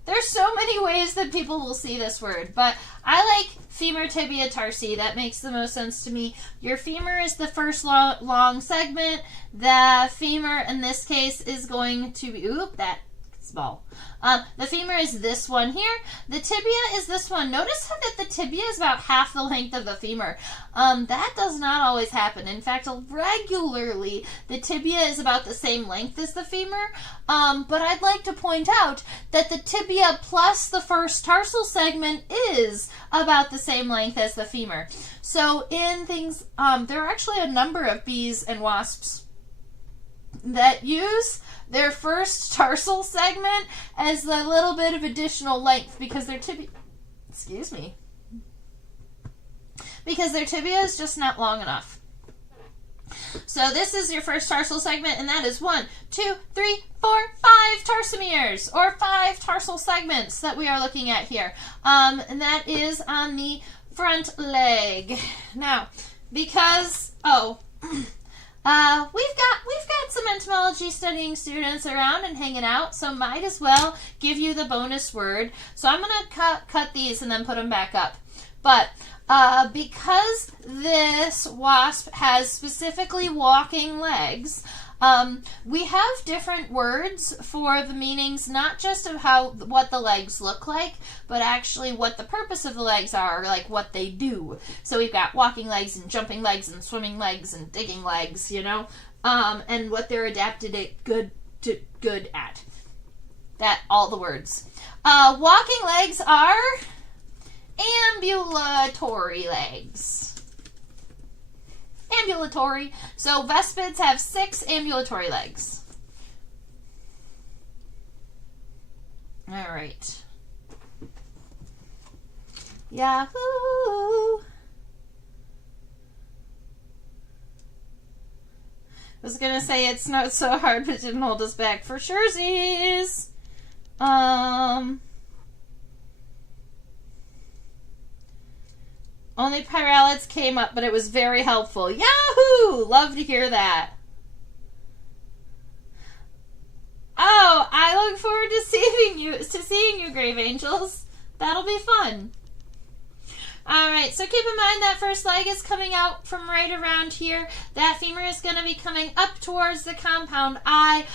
There's so many ways that people will see this word, but I like femur, tibia, tarsi. That makes the most sense to me. Your femur is the first long segment. The femur, in this case, is going to be, that's small. The femur is this one here. The tibia is this one. Notice how that the tibia is about half the length of the femur. That does not always happen. In fact, regularly, the tibia is about the same length as the femur. But I'd like to point out that the tibia plus the first tarsal segment is about the same length as the femur. So in things, there are actually a number of bees and wasps that use their first tarsal segment as a little bit of additional length because their tibia, because their tibia is just not long enough. So this is your first tarsal segment, and that is 1, 2, 3, 4, 5 tarsomeres, or 5 tarsal segments that we are looking at here. And that is on the front leg. Now, because we've got some entomology studying students around and hanging out, so might as well give you the bonus word. So I'm gonna cut these and then put them back up. But because this wasp has specifically walking legs, we have different words for the meanings, not just of what the legs look like, but actually what the purpose of the legs are, like what they do. So we've got walking legs and jumping legs and swimming legs and digging legs, and what they're adapted good at. That, all the words. Walking legs are ambulatory legs. Ambulatory. So vespids have 6 ambulatory legs. All right. Yahoo! I was gonna say it's not so hard, but it didn't hold us back for surezies. Only pyralids came up, but it was very helpful. Yahoo! Love to hear that. Oh, I look forward to seeing you, Grave Angels. That'll be fun. Alright, so keep in mind that first leg is coming out from right around here. That femur is going to be coming up towards the compound eye.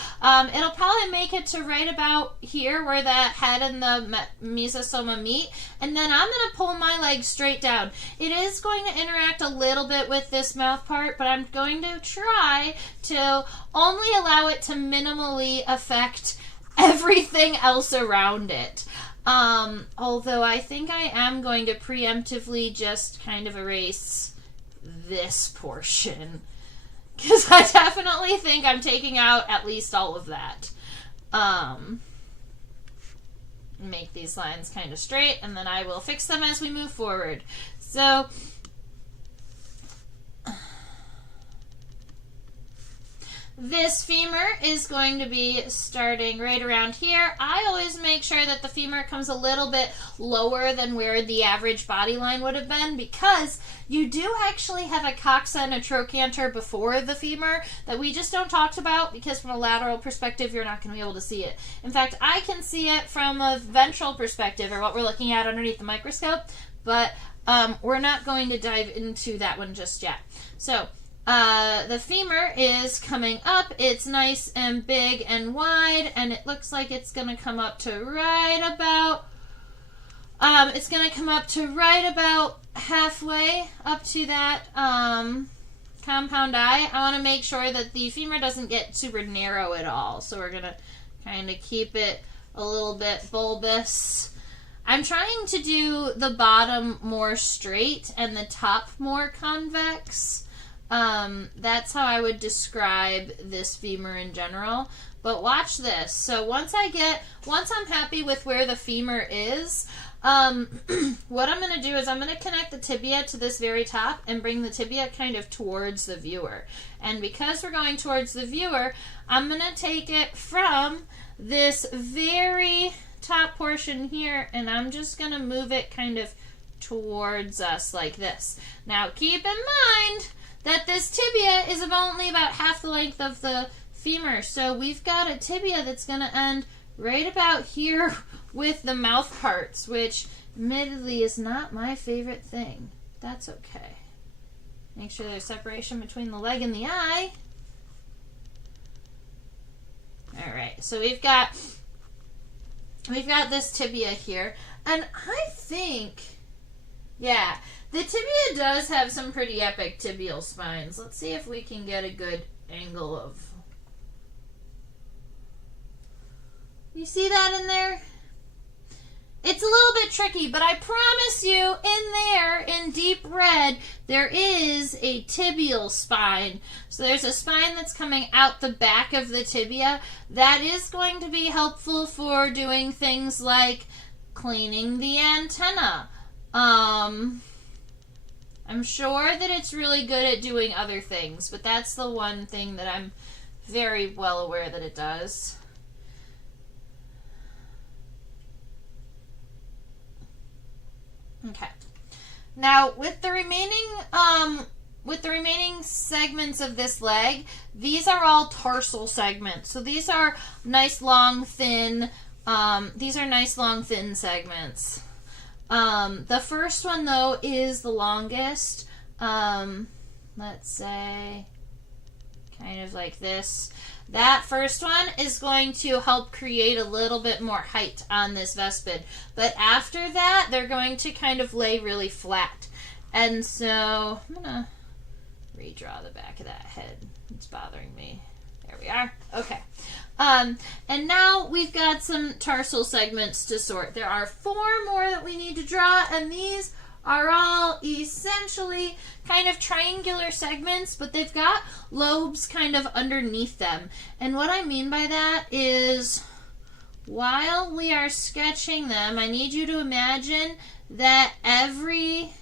It'll probably make it to right about here where that head and the mesosoma meet. And then I'm going to pull my leg straight down. It is going to interact a little bit with this mouth part, but I'm going to try to only allow it to minimally affect everything else around it. Although I think I am going to preemptively just kind of erase this portion, because I definitely think I'm taking out at least all of that. Make these lines kind of straight, and then I will fix them as we move forward. So this femur is going to be starting right around here. I always make sure that the femur comes a little bit lower than where the average body line would have been, because you do actually have a coxa and a trochanter before the femur that we just don't talk about, because from a lateral perspective you're not going to be able to see it. In fact, I can see it from a ventral perspective, or what we're looking at underneath the microscope, but we're not going to dive into that one just yet. So the femur is coming up. It's nice and big and wide, and it looks like it's going to come up to right about halfway up to that compound eye. I want to make sure that the femur doesn't get super narrow at all, so we're going to kind of keep it a little bit bulbous. I'm trying to do the bottom more straight and the top more convex. That's how I would describe this femur in general. But watch this. So once I'm happy with where the femur is, what I'm going to do is I'm going to connect the tibia to this very top and bring the tibia kind of towards the viewer. And because we're going towards the viewer, I'm going to take it from this very top portion here, and I'm just going to move it kind of towards us like this. Now keep in mind that this tibia is only about half the length of the femur. So we've got a tibia that's going to end right about here with the mouth parts, which admittedly is not my favorite thing. That's okay. Make sure there's separation between the leg and the eye. Alright, so we've got this tibia here. And I think, yeah, the tibia does have some pretty epic tibial spines. Let's see if we can get a good angle of... You see that in there? It's a little bit tricky, but I promise you in there, in deep red, there is a tibial spine. So there's a spine that's coming out the back of the tibia. That is going to be helpful for doing things like cleaning the antenna. I'm sure that it's really good at doing other things, but that's the one thing that I'm very well aware that it does. Okay. Now, with the remaining segments of this leg, these are all tarsal segments. So these are nice long thin segments. The first one though is the longest. Let's say kind of like this. That first one is going to help create a little bit more height on this vespid. But after that, they're going to kind of lay really flat. And so I'm going to redraw the back of that head. It's bothering me. There we are. Okay. And now we've got some tarsal segments to sort. There are 4 more that we need to draw, and these are all essentially kind of triangular segments, but they've got lobes kind of underneath them. And what I mean by that is, while we are sketching them, I need you to imagine that every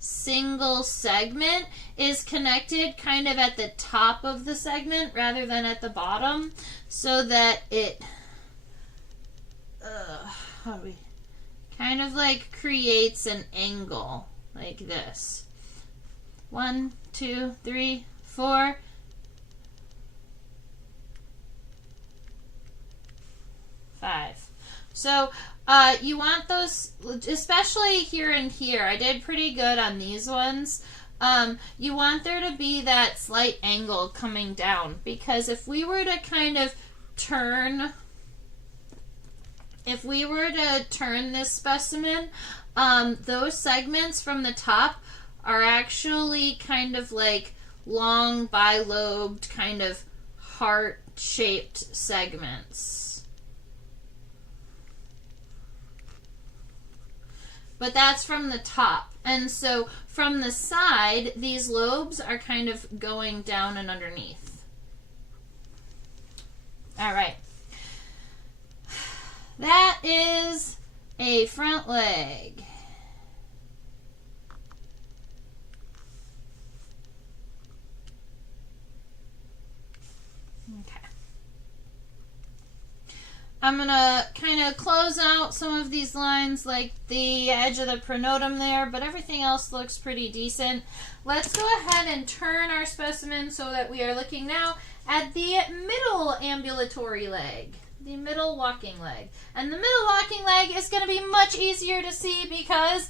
single segment is connected kind of at the top of the segment rather than at the bottom, so that it kind of like creates an angle like this. 1, 2, 3, 4. 5. So you want those, especially here and here. I did pretty good on these ones. You want there to be that slight angle coming down, because if we were to kind of turn this specimen, those segments from the top are actually kind of like long bilobed, kind of heart-shaped segments. But that's from the top. And so from the side, these lobes are kind of going down and underneath. All right. That is a front leg. Okay. I'm going to kind of close out some of these lines like the edge of the pronotum there, but everything else looks pretty decent. Let's go ahead and turn our specimen so that we are looking now at the middle ambulatory leg. The middle walking leg. And the middle walking leg is going to be much easier to see because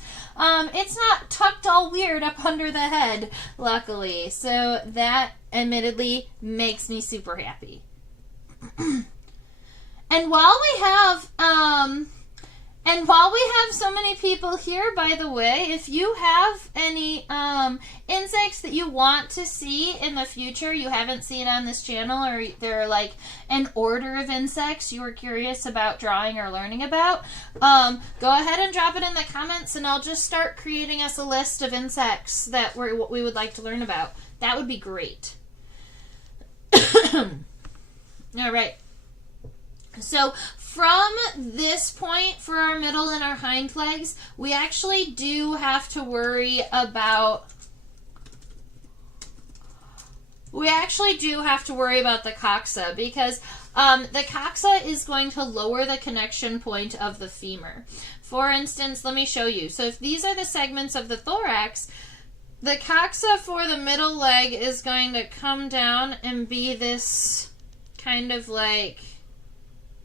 it's not tucked all weird up under the head, luckily. So that admittedly makes me super happy. And while we have so many people here, by the way, if you have any insects that you want to see in the future you haven't seen on this channel, or they're like an order of insects you were curious about drawing or learning about, go ahead and drop it in the comments, and I'll just start creating us a list of insects that we would like to learn about. That would be great. All right. So from this point for our middle and our hind legs, we actually do have to worry about the coxa, because the coxa is going to lower the connection point of the femur. For instance, let me show you. So if these are the segments of the thorax, the coxa for the middle leg is going to come down and be this kind of like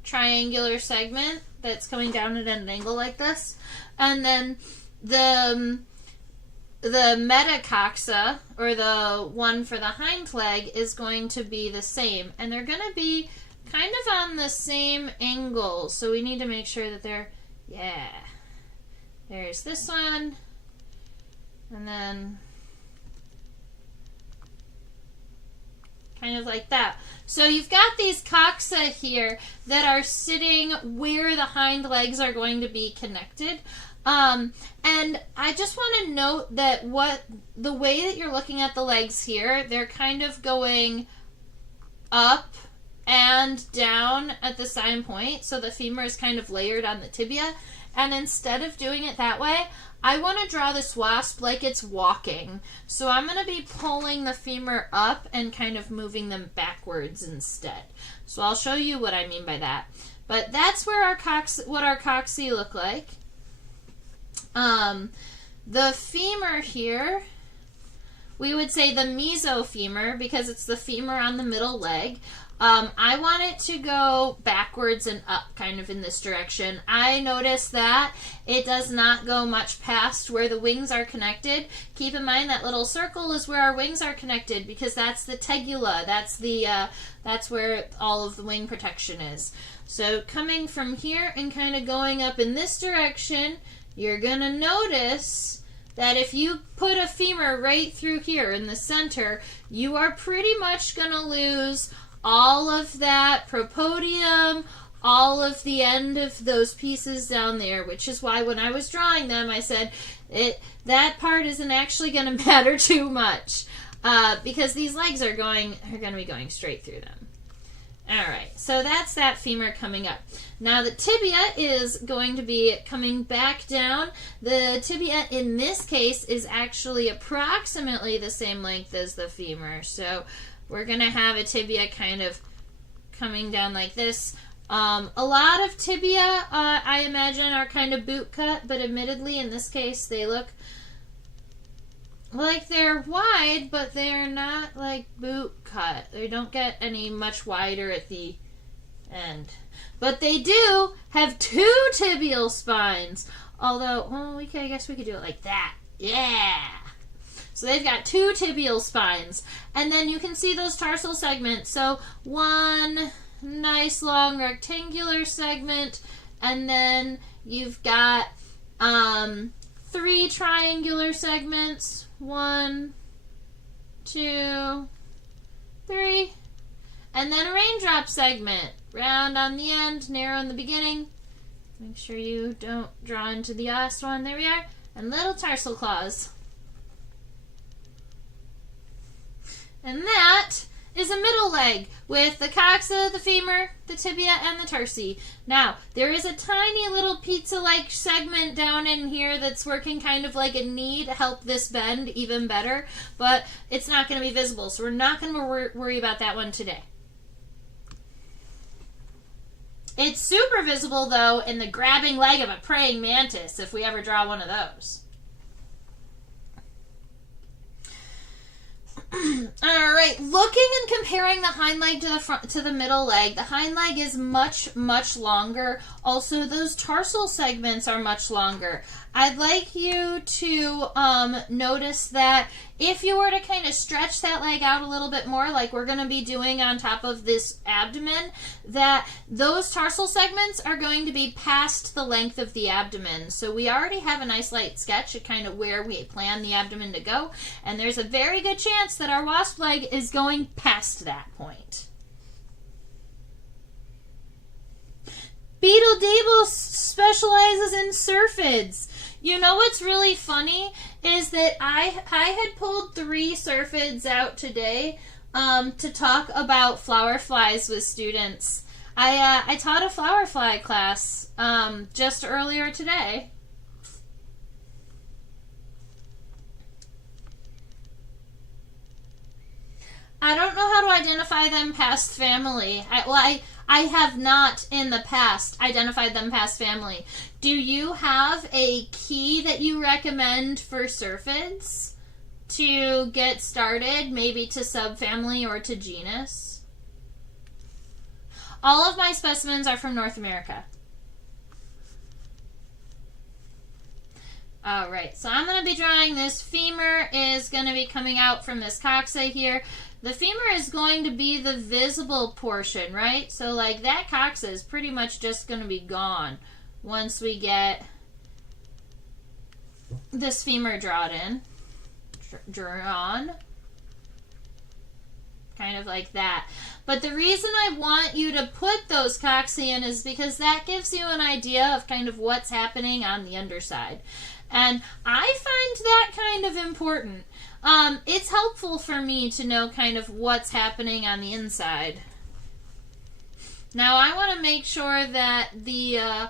triangular segment that's coming down at an angle like this, and then the metacoxa, or the one for the hind leg, is going to be the same, and they're going to be kind of on the same angle, so we need to make sure that they're, yeah, there's this one, and then kind of like that. So you've got these coxa here that are sitting where the hind legs are going to be connected. And I just want to note that the way that you're looking at the legs here, they're kind of going up and down at the same point. So the femur is kind of layered on the tibia. And instead of doing it that way, I want to draw this wasp like it's walking. So I'm going to be pulling the femur up and kind of moving them backwards instead. So I'll show you what I mean by that. But that's where what our coxae look like. The femur here, we would say the mesofemur because it's the femur on the middle leg. I want it to go backwards and up kind of in this direction. I notice that it does not go much past where the wings are connected. Keep in mind that little circle is where our wings are connected because that's the tegula. That's where all of the wing protection is. So coming from here and kind of going up in this direction, you're going to notice that if you put a femur right through here in the center, you are pretty much going to lose all of that propodium, all of the end of those pieces down there, which is why when I was drawing them, I said that part isn't actually going to matter too much because these legs are going to be going straight through them. All right, so that's that femur coming up. Now the tibia is going to be coming back down. The tibia in this case is actually approximately the same length as the femur. So we're going to have a tibia kind of coming down like this. A lot of tibia, I imagine, are kind of boot cut, but admittedly in this case they look like they're wide, but they're not like boot cut. They don't get any much wider at the end. But they do have two tibial spines. Although, well, I guess we could do it like that. Yeah! So they've got two tibial spines. And then you can see those tarsal segments. So one nice long rectangular segment, and then you've got three triangular segments. 1, 2, 3. And then a raindrop segment. Round on the end, narrow in the beginning. Make sure you don't draw into the last one. There we are. And little tarsal claws. And that is a middle leg with the coxa, the femur, the tibia, and the tarsi. Now, there is a tiny little pizza-like segment down in here that's working kind of like a knee to help this bend even better, but it's not going to be visible, so we're not going to worry about that one today. It's super visible, though, in the grabbing leg of a praying mantis, if we ever draw one of those. All right, looking and comparing the hind leg to the middle leg, the hind leg is much, much longer. Also, those tarsal segments are much longer. I'd like you to notice that if you were to kind of stretch that leg out a little bit more, like we're going to be doing on top of this abdomen, that those tarsal segments are going to be past the length of the abdomen. So we already have a nice light sketch of kind of where we plan the abdomen to go, and there's a very good chance that our wasp leg is going past that point. Beetle Dable specializes in syrphids. You know what's really funny is that I had pulled 3 syrphids out today to talk about flower flies with students. I taught a flower fly class just earlier today. I don't know how to identify them past family. I have not in the past identified them past family. Do you have a key that you recommend for syrphids to get started, maybe to subfamily or to genus? All of my specimens are from North America. All right, so I'm going to be drawing this femur is going to be coming out from this coxa here. The femur is going to be the visible portion, right? So like that coxa is pretty much just going to be gone once we get this femur drawn. Kind kind of like that. But the reason I want you to put those cocci in is because that gives you an idea of kind of what's happening on the underside. And I find that kind of important. It's helpful for me to know kind of what's happening on the inside. Now I want to make sure that the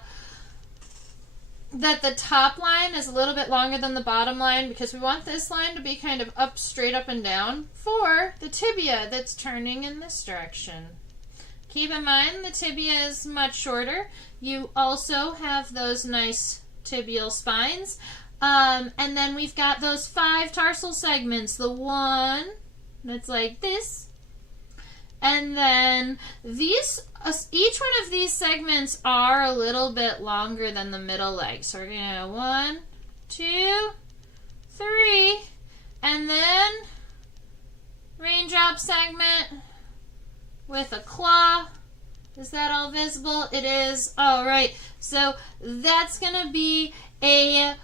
top line is a little bit longer than the bottom line, because we want this line to be kind of up, straight up and down for the tibia that's turning in this direction. Keep in mind the tibia is much shorter. You also have those nice tibial spines. And then we've got those 5 tarsal segments. The one that's like this. And then these, each one of these segments are a little bit longer than the middle leg. So we're going to 1, 2, 3, and then raindrop segment with a claw. Is that all visible? It is. All right. So that's going to be a,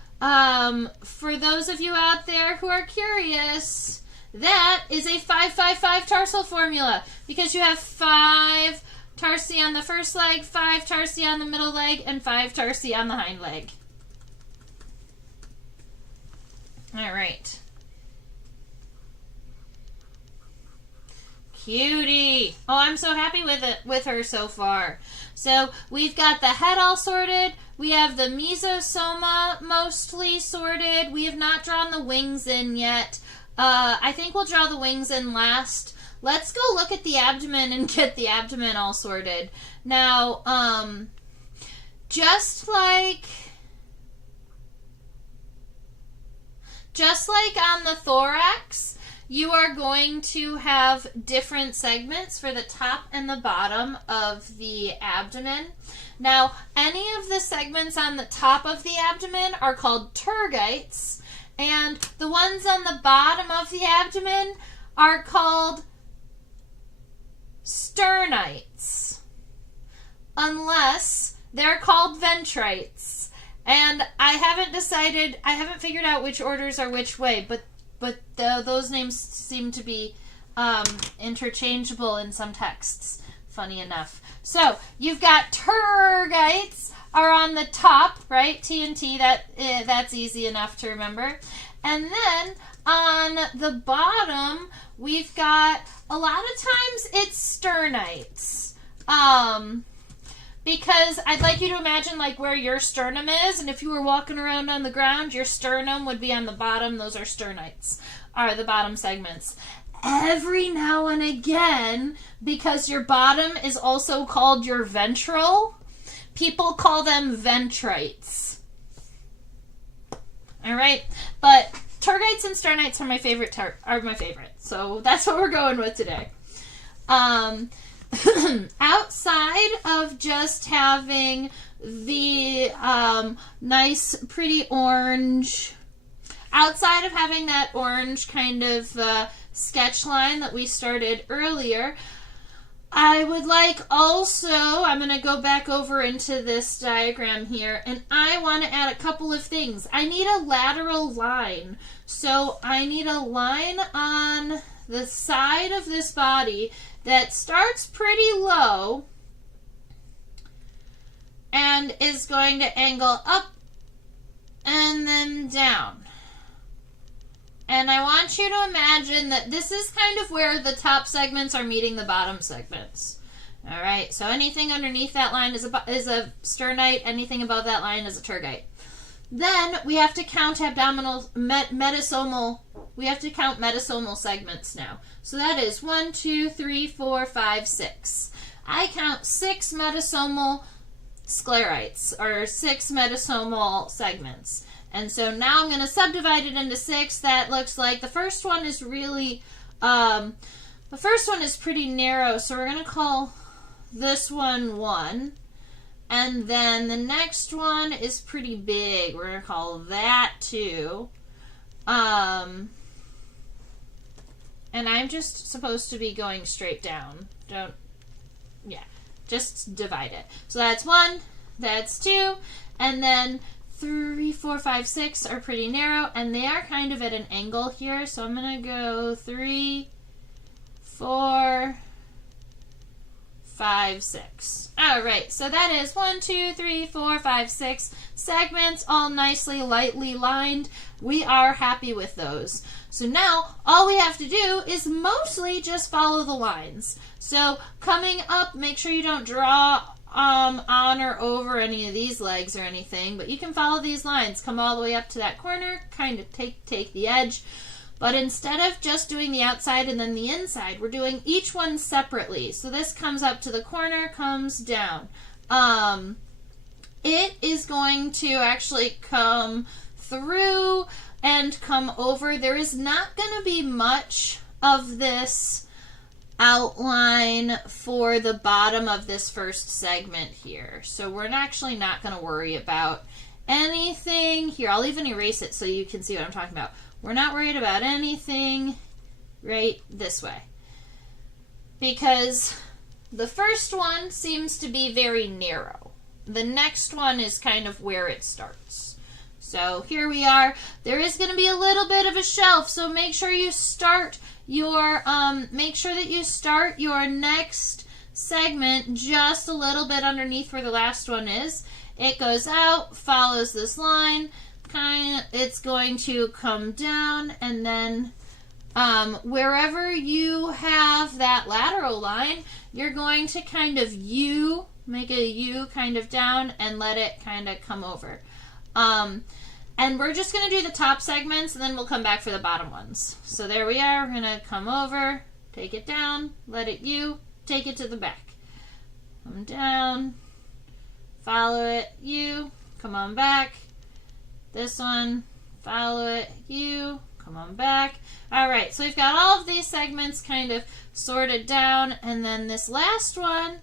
for those of you out there who are curious, that is a 5-5-5 tarsal formula, because you have 5 tarsi on the first leg, 5 tarsi on the middle leg, and 5 tarsi on the hind leg. All right. Cutie. Oh, I'm so happy with her so far. So we've got the head all sorted. We have the mesosoma mostly sorted. We have not drawn the wings in yet. I think we'll draw the wings in last. Let's go look at the abdomen and get the abdomen all sorted. Now, just like on the thorax, you are going to have different segments for the top and the bottom of the abdomen. Now, any of the segments on the top of the abdomen are called tergites, and the ones on the bottom of the abdomen are called sternites, unless they're called ventrites. And I haven't figured out which orders are which way, but those names seem to be interchangeable in some texts, funny enough. So you've got tergites are on the top, right? T and T, that's easy enough to remember. And then on the bottom, we've got, a lot of times it's sternites. Because I'd like you to imagine like where your sternum is, and if you were walking around on the ground, your sternum would be on the bottom. Those are sternites, are the bottom segments. Every now and again, because your bottom is also called your ventral, people call them ventrites. All right, but tergites and sternites are my favorite. So that's what we're going with today. Outside of just having the nice, pretty orange, outside of having that orange kind of sketch line that we started earlier, I would like also, I'm going to go back over into this diagram here, and I want to add a couple of things. I need a lateral line. So I need a line on the side of this body that starts pretty low and is going to angle up and then down. And I want you to imagine that this is kind of where the top segments are meeting the bottom segments. All right, so anything underneath that line is a sternite, anything above that line is a tergite. Then we have to count abdominal metasomal. We have to count metasomal segments now. So that is 1, 2, 3, 4, 5, 6. I count 6 metasomal sclerites, or 6 metasomal segments. And so now I'm going to subdivide it into 6. That looks like the first one is really, the first one is pretty narrow. So we're going to call this one 1. And then the next one is pretty big. We're going to call that 2. And I'm just supposed to be going straight down. Just divide it. So that's 1, that's 2, and then 3, 4, 5, 6 are pretty narrow, and they are kind of at an angle here. So I'm going to go 3, 4, 5, 6. All right, so that is 1, 2, 3, 4, 5, 6 segments, all nicely, lightly lined. We are happy with those. So now all we have to do is mostly just follow the lines. So coming up, make sure you don't draw on or over any of these legs or anything, but you can follow these lines. Come all the way up to that corner, kind of take the edge. But instead of just doing the outside and then the inside, we're doing each one separately. So this comes up to the corner, comes down. It is going to actually come through and come over. There is not going to be much of this outline for the bottom of this first segment here. So we're actually not going to worry about anything here. I'll even erase it so you can see what I'm talking about. We're not worried about anything right this way, because the first one seems to be very narrow. The next one is kind of where it starts. So here we are. There is going to be a little bit of a shelf, so make sure you start your next segment just a little bit underneath where the last one is. It goes out, follows this line. It's going to come down, and then wherever you have that lateral line, you're going to kind of make a U kind of down and let it kind of come over. And we're just going to do the top segments, and then we'll come back for the bottom ones. So there we are. We're going to come over, take it down, let it U, take it to the back. Come down, follow it, U, come on back. This one, follow it, U, come on back. All right, so we've got all of these segments kind of sorted down, and then this last one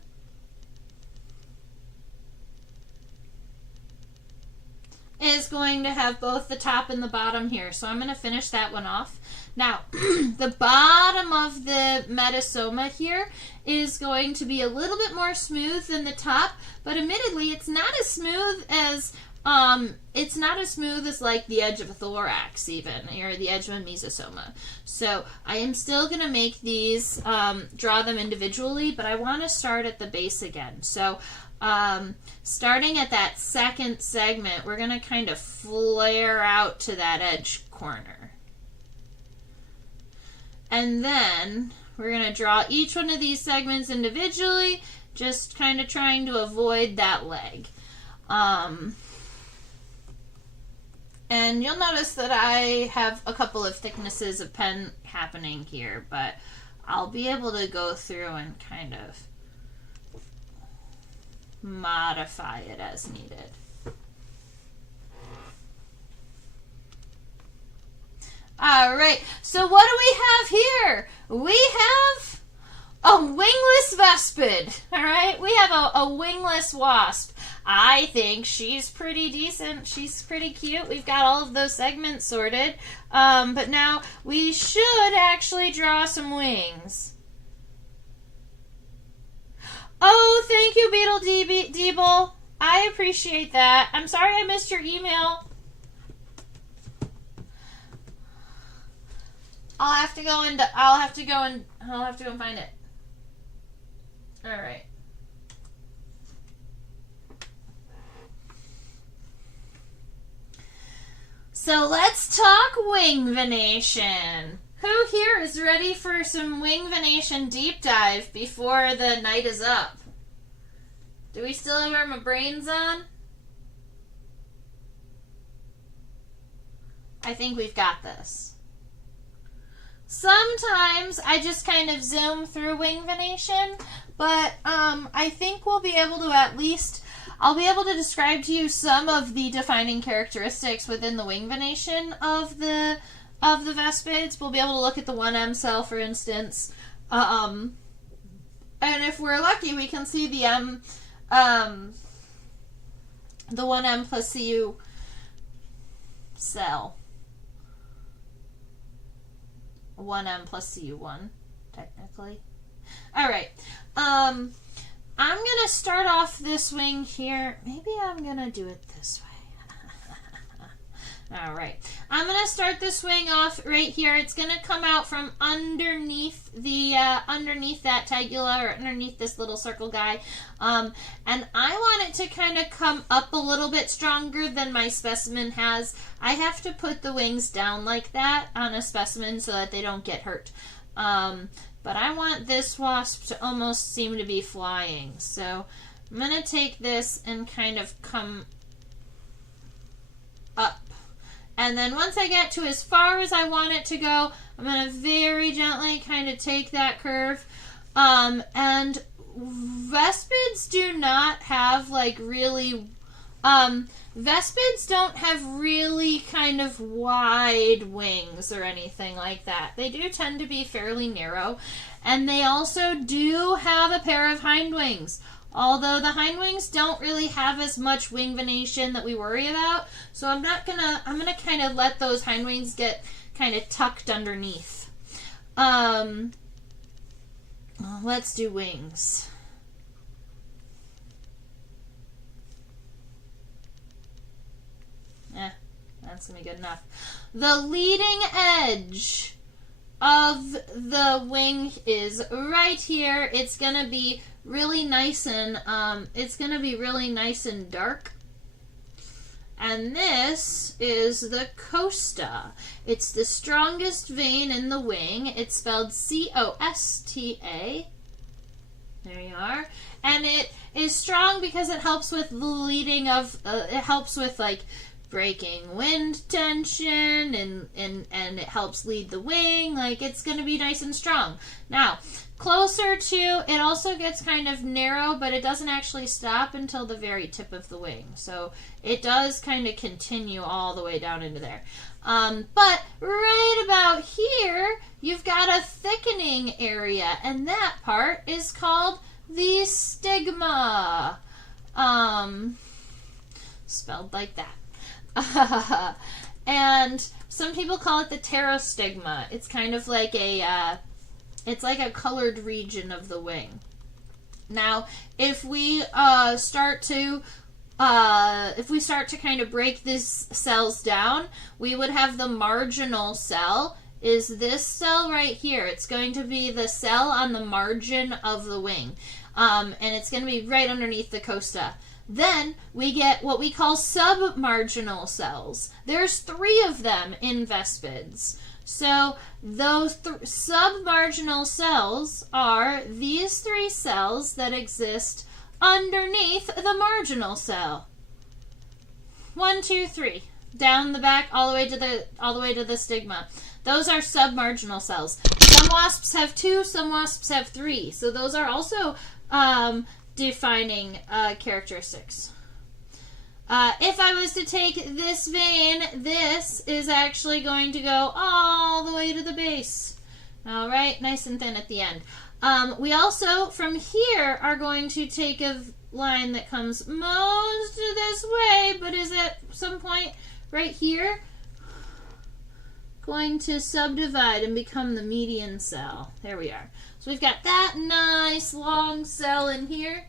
is going to have both the top and the bottom here. So I'm going to finish that one off. Now, the bottom of the metasoma here is going to be a little bit more smooth than the top, but admittedly, it's not as smooth as like the edge of a thorax even, or the edge of a mesosoma. So I am still going to make these, draw them individually, but I want to start at the base again. So starting at that second segment, we're going to kind of flare out to that edge corner. And then we're going to draw each one of these segments individually, just kind of trying to avoid that leg. And you'll notice that I have a couple of thicknesses of pen happening here, but I'll be able to go through and kind of modify it as needed. All right, so what do we have here? We have a wingless vespid, all right? We have a wingless wasp. I think she's pretty decent. She's pretty cute. We've got all of those segments sorted, but now we should actually draw some wings. Oh, thank you, Beetle Deeble. I appreciate that. I'm sorry I missed your email. I'll have to go and find it. All right. So let's talk wing venation. Who here is ready for some wing venation deep dive before the night is up? Do we still have our brains on? I think we've got this. Sometimes I just kind of zoom through wing venation, but I think we'll be able to I'll be able to describe to you some of the defining characteristics within the wing venation of the vespids. We'll be able to look at the 1M cell, for instance, and if we're lucky, we can see the 1M plus CU cell. 1M plus CU1, technically. All right. I'm going to start off this wing here. Maybe I'm going to do it this way. All right. I'm going to start this wing off right here. It's going to come out from underneath the underneath that tegula, or underneath this little circle guy. And I want it to kind of come up a little bit stronger than my specimen has. I have to put the wings down like that on a specimen so that they don't get hurt. But I want this wasp to almost seem to be flying. So I'm going to take this and kind of come up. And then once I get to as far as I want it to go, I'm going to very gently kind of take that curve. And vespids do not have like really, vespids don't have really kind of wide wings or anything like that. They do tend to be fairly narrow. And they also do have a pair of hind wings. Although the hind wings don't really have as much wing venation that we worry about, so I'm gonna kind of let those hind wings get kind of tucked underneath. Let's do wings. That's gonna be good enough. The leading edge of the wing is right here. It's gonna be really nice and dark. And this is the costa. It's the strongest vein in the wing. It's spelled C-O-S-T-A. There you are. And it is strong because it helps with the leading of it helps with like breaking wind tension, and it helps lead the wing. Like, it's going to be nice and strong. Now, closer to, it also gets kind of narrow, but it doesn't actually stop until the very tip of the wing. So it does kind of continue all the way down into there. But right about here, you've got a thickening area, and that part is called the stigma. Spelled like that. And some people call it the pterostigma. It's kind of like it's like a colored region of the wing. Now, if we start to kind of break these cells down, we would have the marginal cell is this cell right here. It's going to be the cell on the margin of the wing. And it's going to be right underneath the costa. Then we get what we call submarginal cells. There's 3 of them in vespids. So those submarginal cells are these 3 cells that exist underneath the marginal cell. 1, 2, 3, down the back all the way to the stigma. Those are submarginal cells. Some wasps have 2, some wasps have 3. So those are also defining characteristics. If I was to take this vein, this is actually going to go all the way to the base. All right, nice and thin at the end. We also, from here, are going to take a line that comes most this way, but is at some point right here going to subdivide and become the median cell. There we are. So we've got that nice long cell in here.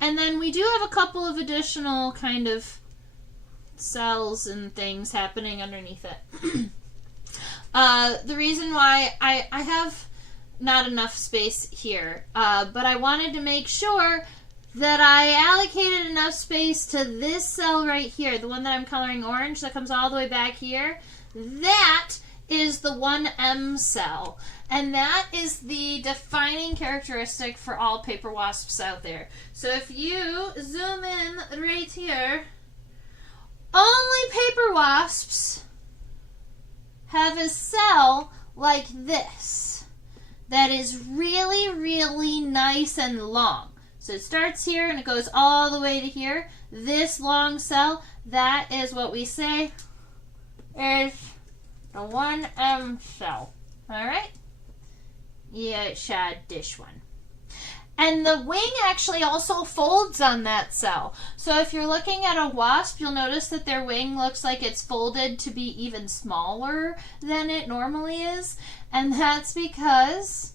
And then we do have a couple of additional kind of cells and things happening underneath it. The reason why I have not enough space here, but I wanted to make sure that I allocated enough space to this cell right here, the one that I'm coloring orange that comes all the way back here. That is the 1M cell, and that is the defining characteristic for all paper wasps out there. So if you zoom in right here, only paper wasps have a cell like this that is really, really nice and long. So it starts here and it goes all the way to here. This long cell, that is what we say is the 1M cell. Alright? Yeah, this one. And the wing actually also folds on that cell. So if you're looking at a wasp, you'll notice that their wing looks like it's folded to be even smaller than it normally is. And that's because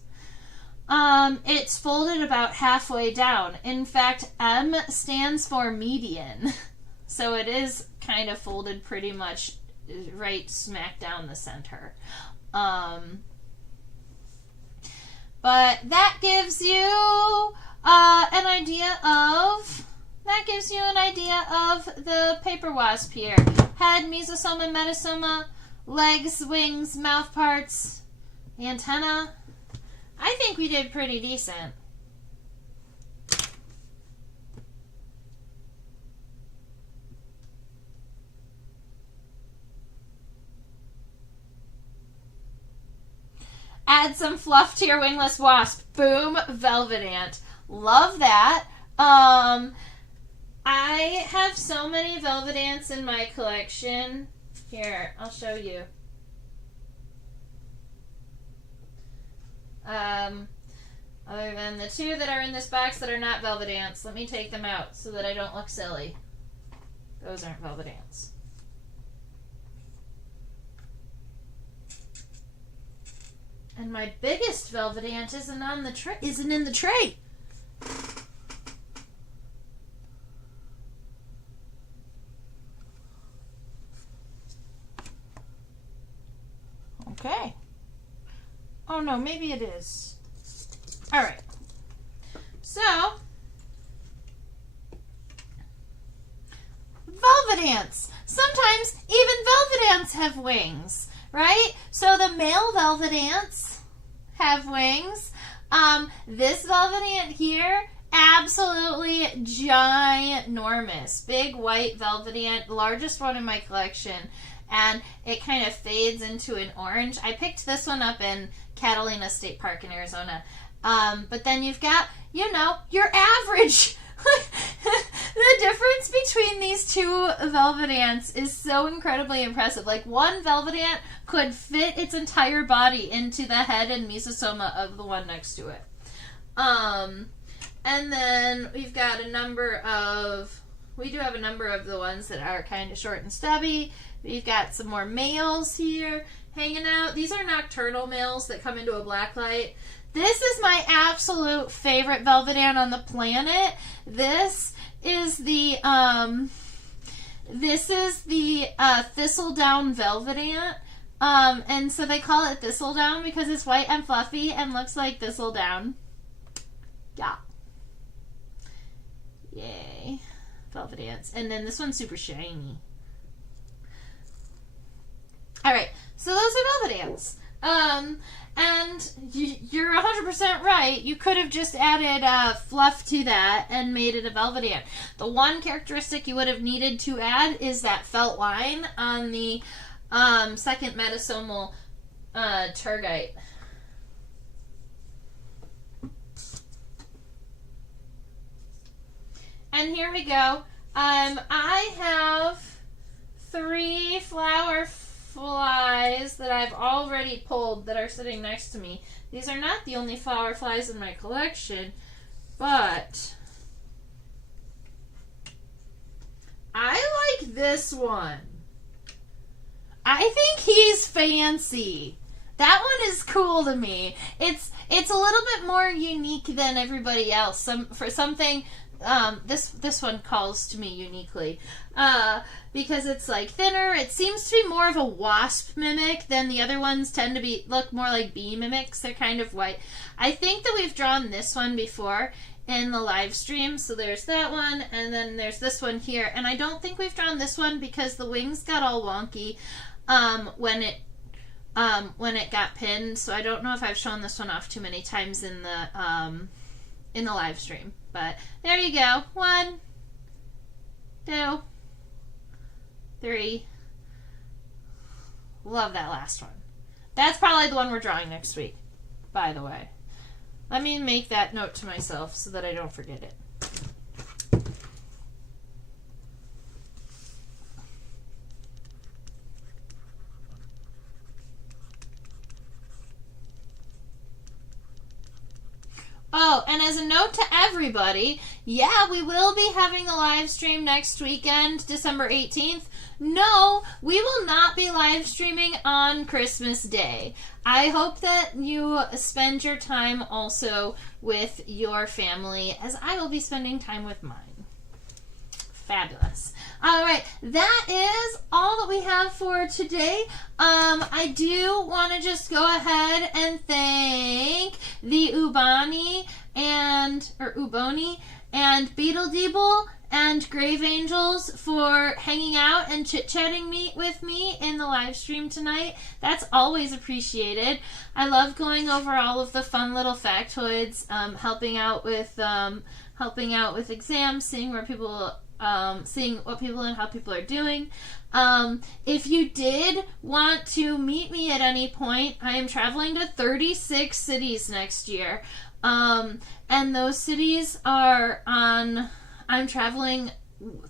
it's folded about halfway down. In fact, M stands for median. So it is kind of folded pretty much right smack down the center. But that gives you an idea of the paper wasp here. Head, mesosoma, metasoma, legs, wings, mouth parts, antenna. I think we did pretty decent. Add some fluff to your wingless wasp. Boom, velvet ant. Love that. I have so many velvet ants in my collection. Here, I'll show you. Other than the two that are in this box that are not velvet ants, let me take them out so that I don't look silly. Those aren't velvet ants. And my biggest velvet ant isn't in the tray. Okay. Oh no, maybe it is. All right. So, velvet ants. Sometimes even velvet ants have wings, right? So the male velvet ants have wings. This velvet ant here, absolutely ginormous. Big white velvet ant, largest one in my collection. And it kind of fades into an orange. I picked this one up in Catalina State Park in Arizona. But then you've got, your average. The difference between these two velvet ants is so incredibly impressive. Like, one velvet ant could fit its entire body into the head and mesosoma of the one next to it. And then we've got we do have a number of the ones that are kind of short and stubby. We've got some more males here hanging out. These are nocturnal males that come into a black light. This is my absolute favorite velvet ant on the planet. This is the thistledown velvet ant. And so they call it thistledown because it's white and fluffy and looks like thistledown. Yeah. Yay. Velvet ants. And then this one's super shiny. Alright, so those are velvet ants. And you're 100% right. You could have just added fluff to that and made it a velvet ant. The one characteristic you would have needed to add is that felt line on the second metasomal tergite. And here we go. I have 3 flower flies that I've already pulled that are sitting next to me. These are not the only flower flies in my collection, but I like this one. I think he's fancy. That one is cool to me. It's a little bit more unique than everybody else. For something, this one calls to me uniquely. Because it's like thinner. It seems to be more of a wasp mimic than the other ones tend to look more like bee mimics. They're kind of white. I think that we've drawn this one before in the live stream. So there's that one, and then there's this one here. And I don't think we've drawn this one because the wings got all wonky when it got pinned. So I don't know if I've shown this one off too many times in the live stream. But there you go. 1, 2, 3. Love that last one. That's probably the one we're drawing next week, by the way. Let me make that note to myself so that I don't forget it. Oh, and as a note to everybody, yeah, we will be having a live stream next weekend, December 18th. No, we will not be live streaming on Christmas Day. I hope that you spend your time also with your family, as I will be spending time with mine. Fabulous. All right, that is all that we have for today. I do want to just go ahead and thank the Uboni and Beetle Deeble and Grave Angels for hanging out and chit-chatting with me in the live stream tonight. That's always appreciated. I love going over all of the fun little factoids, helping out with exams, seeing what people and how people are doing. If you did want to meet me at any point, I am traveling to 36 cities next year. And those cities are I'm traveling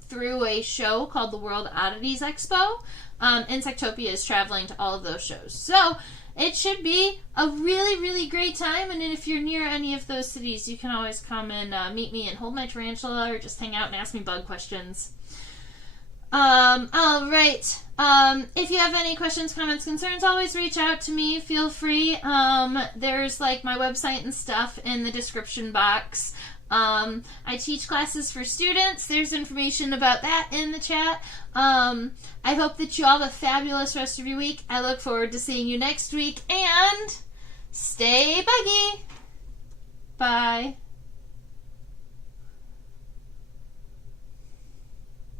through a show called the World Oddities Expo. Insectopia is traveling to all of those shows. So it should be a really, really great time. And if you're near any of those cities, you can always come and meet me and hold my tarantula or just hang out and ask me bug questions. All right. If you have any questions, comments, concerns, always reach out to me. Feel free. There's like my website and stuff in the description box. I teach classes for students. There's information about that in the chat. I hope that you all have a fabulous rest of your week. I look forward to seeing you next week, and stay buggy. Bye.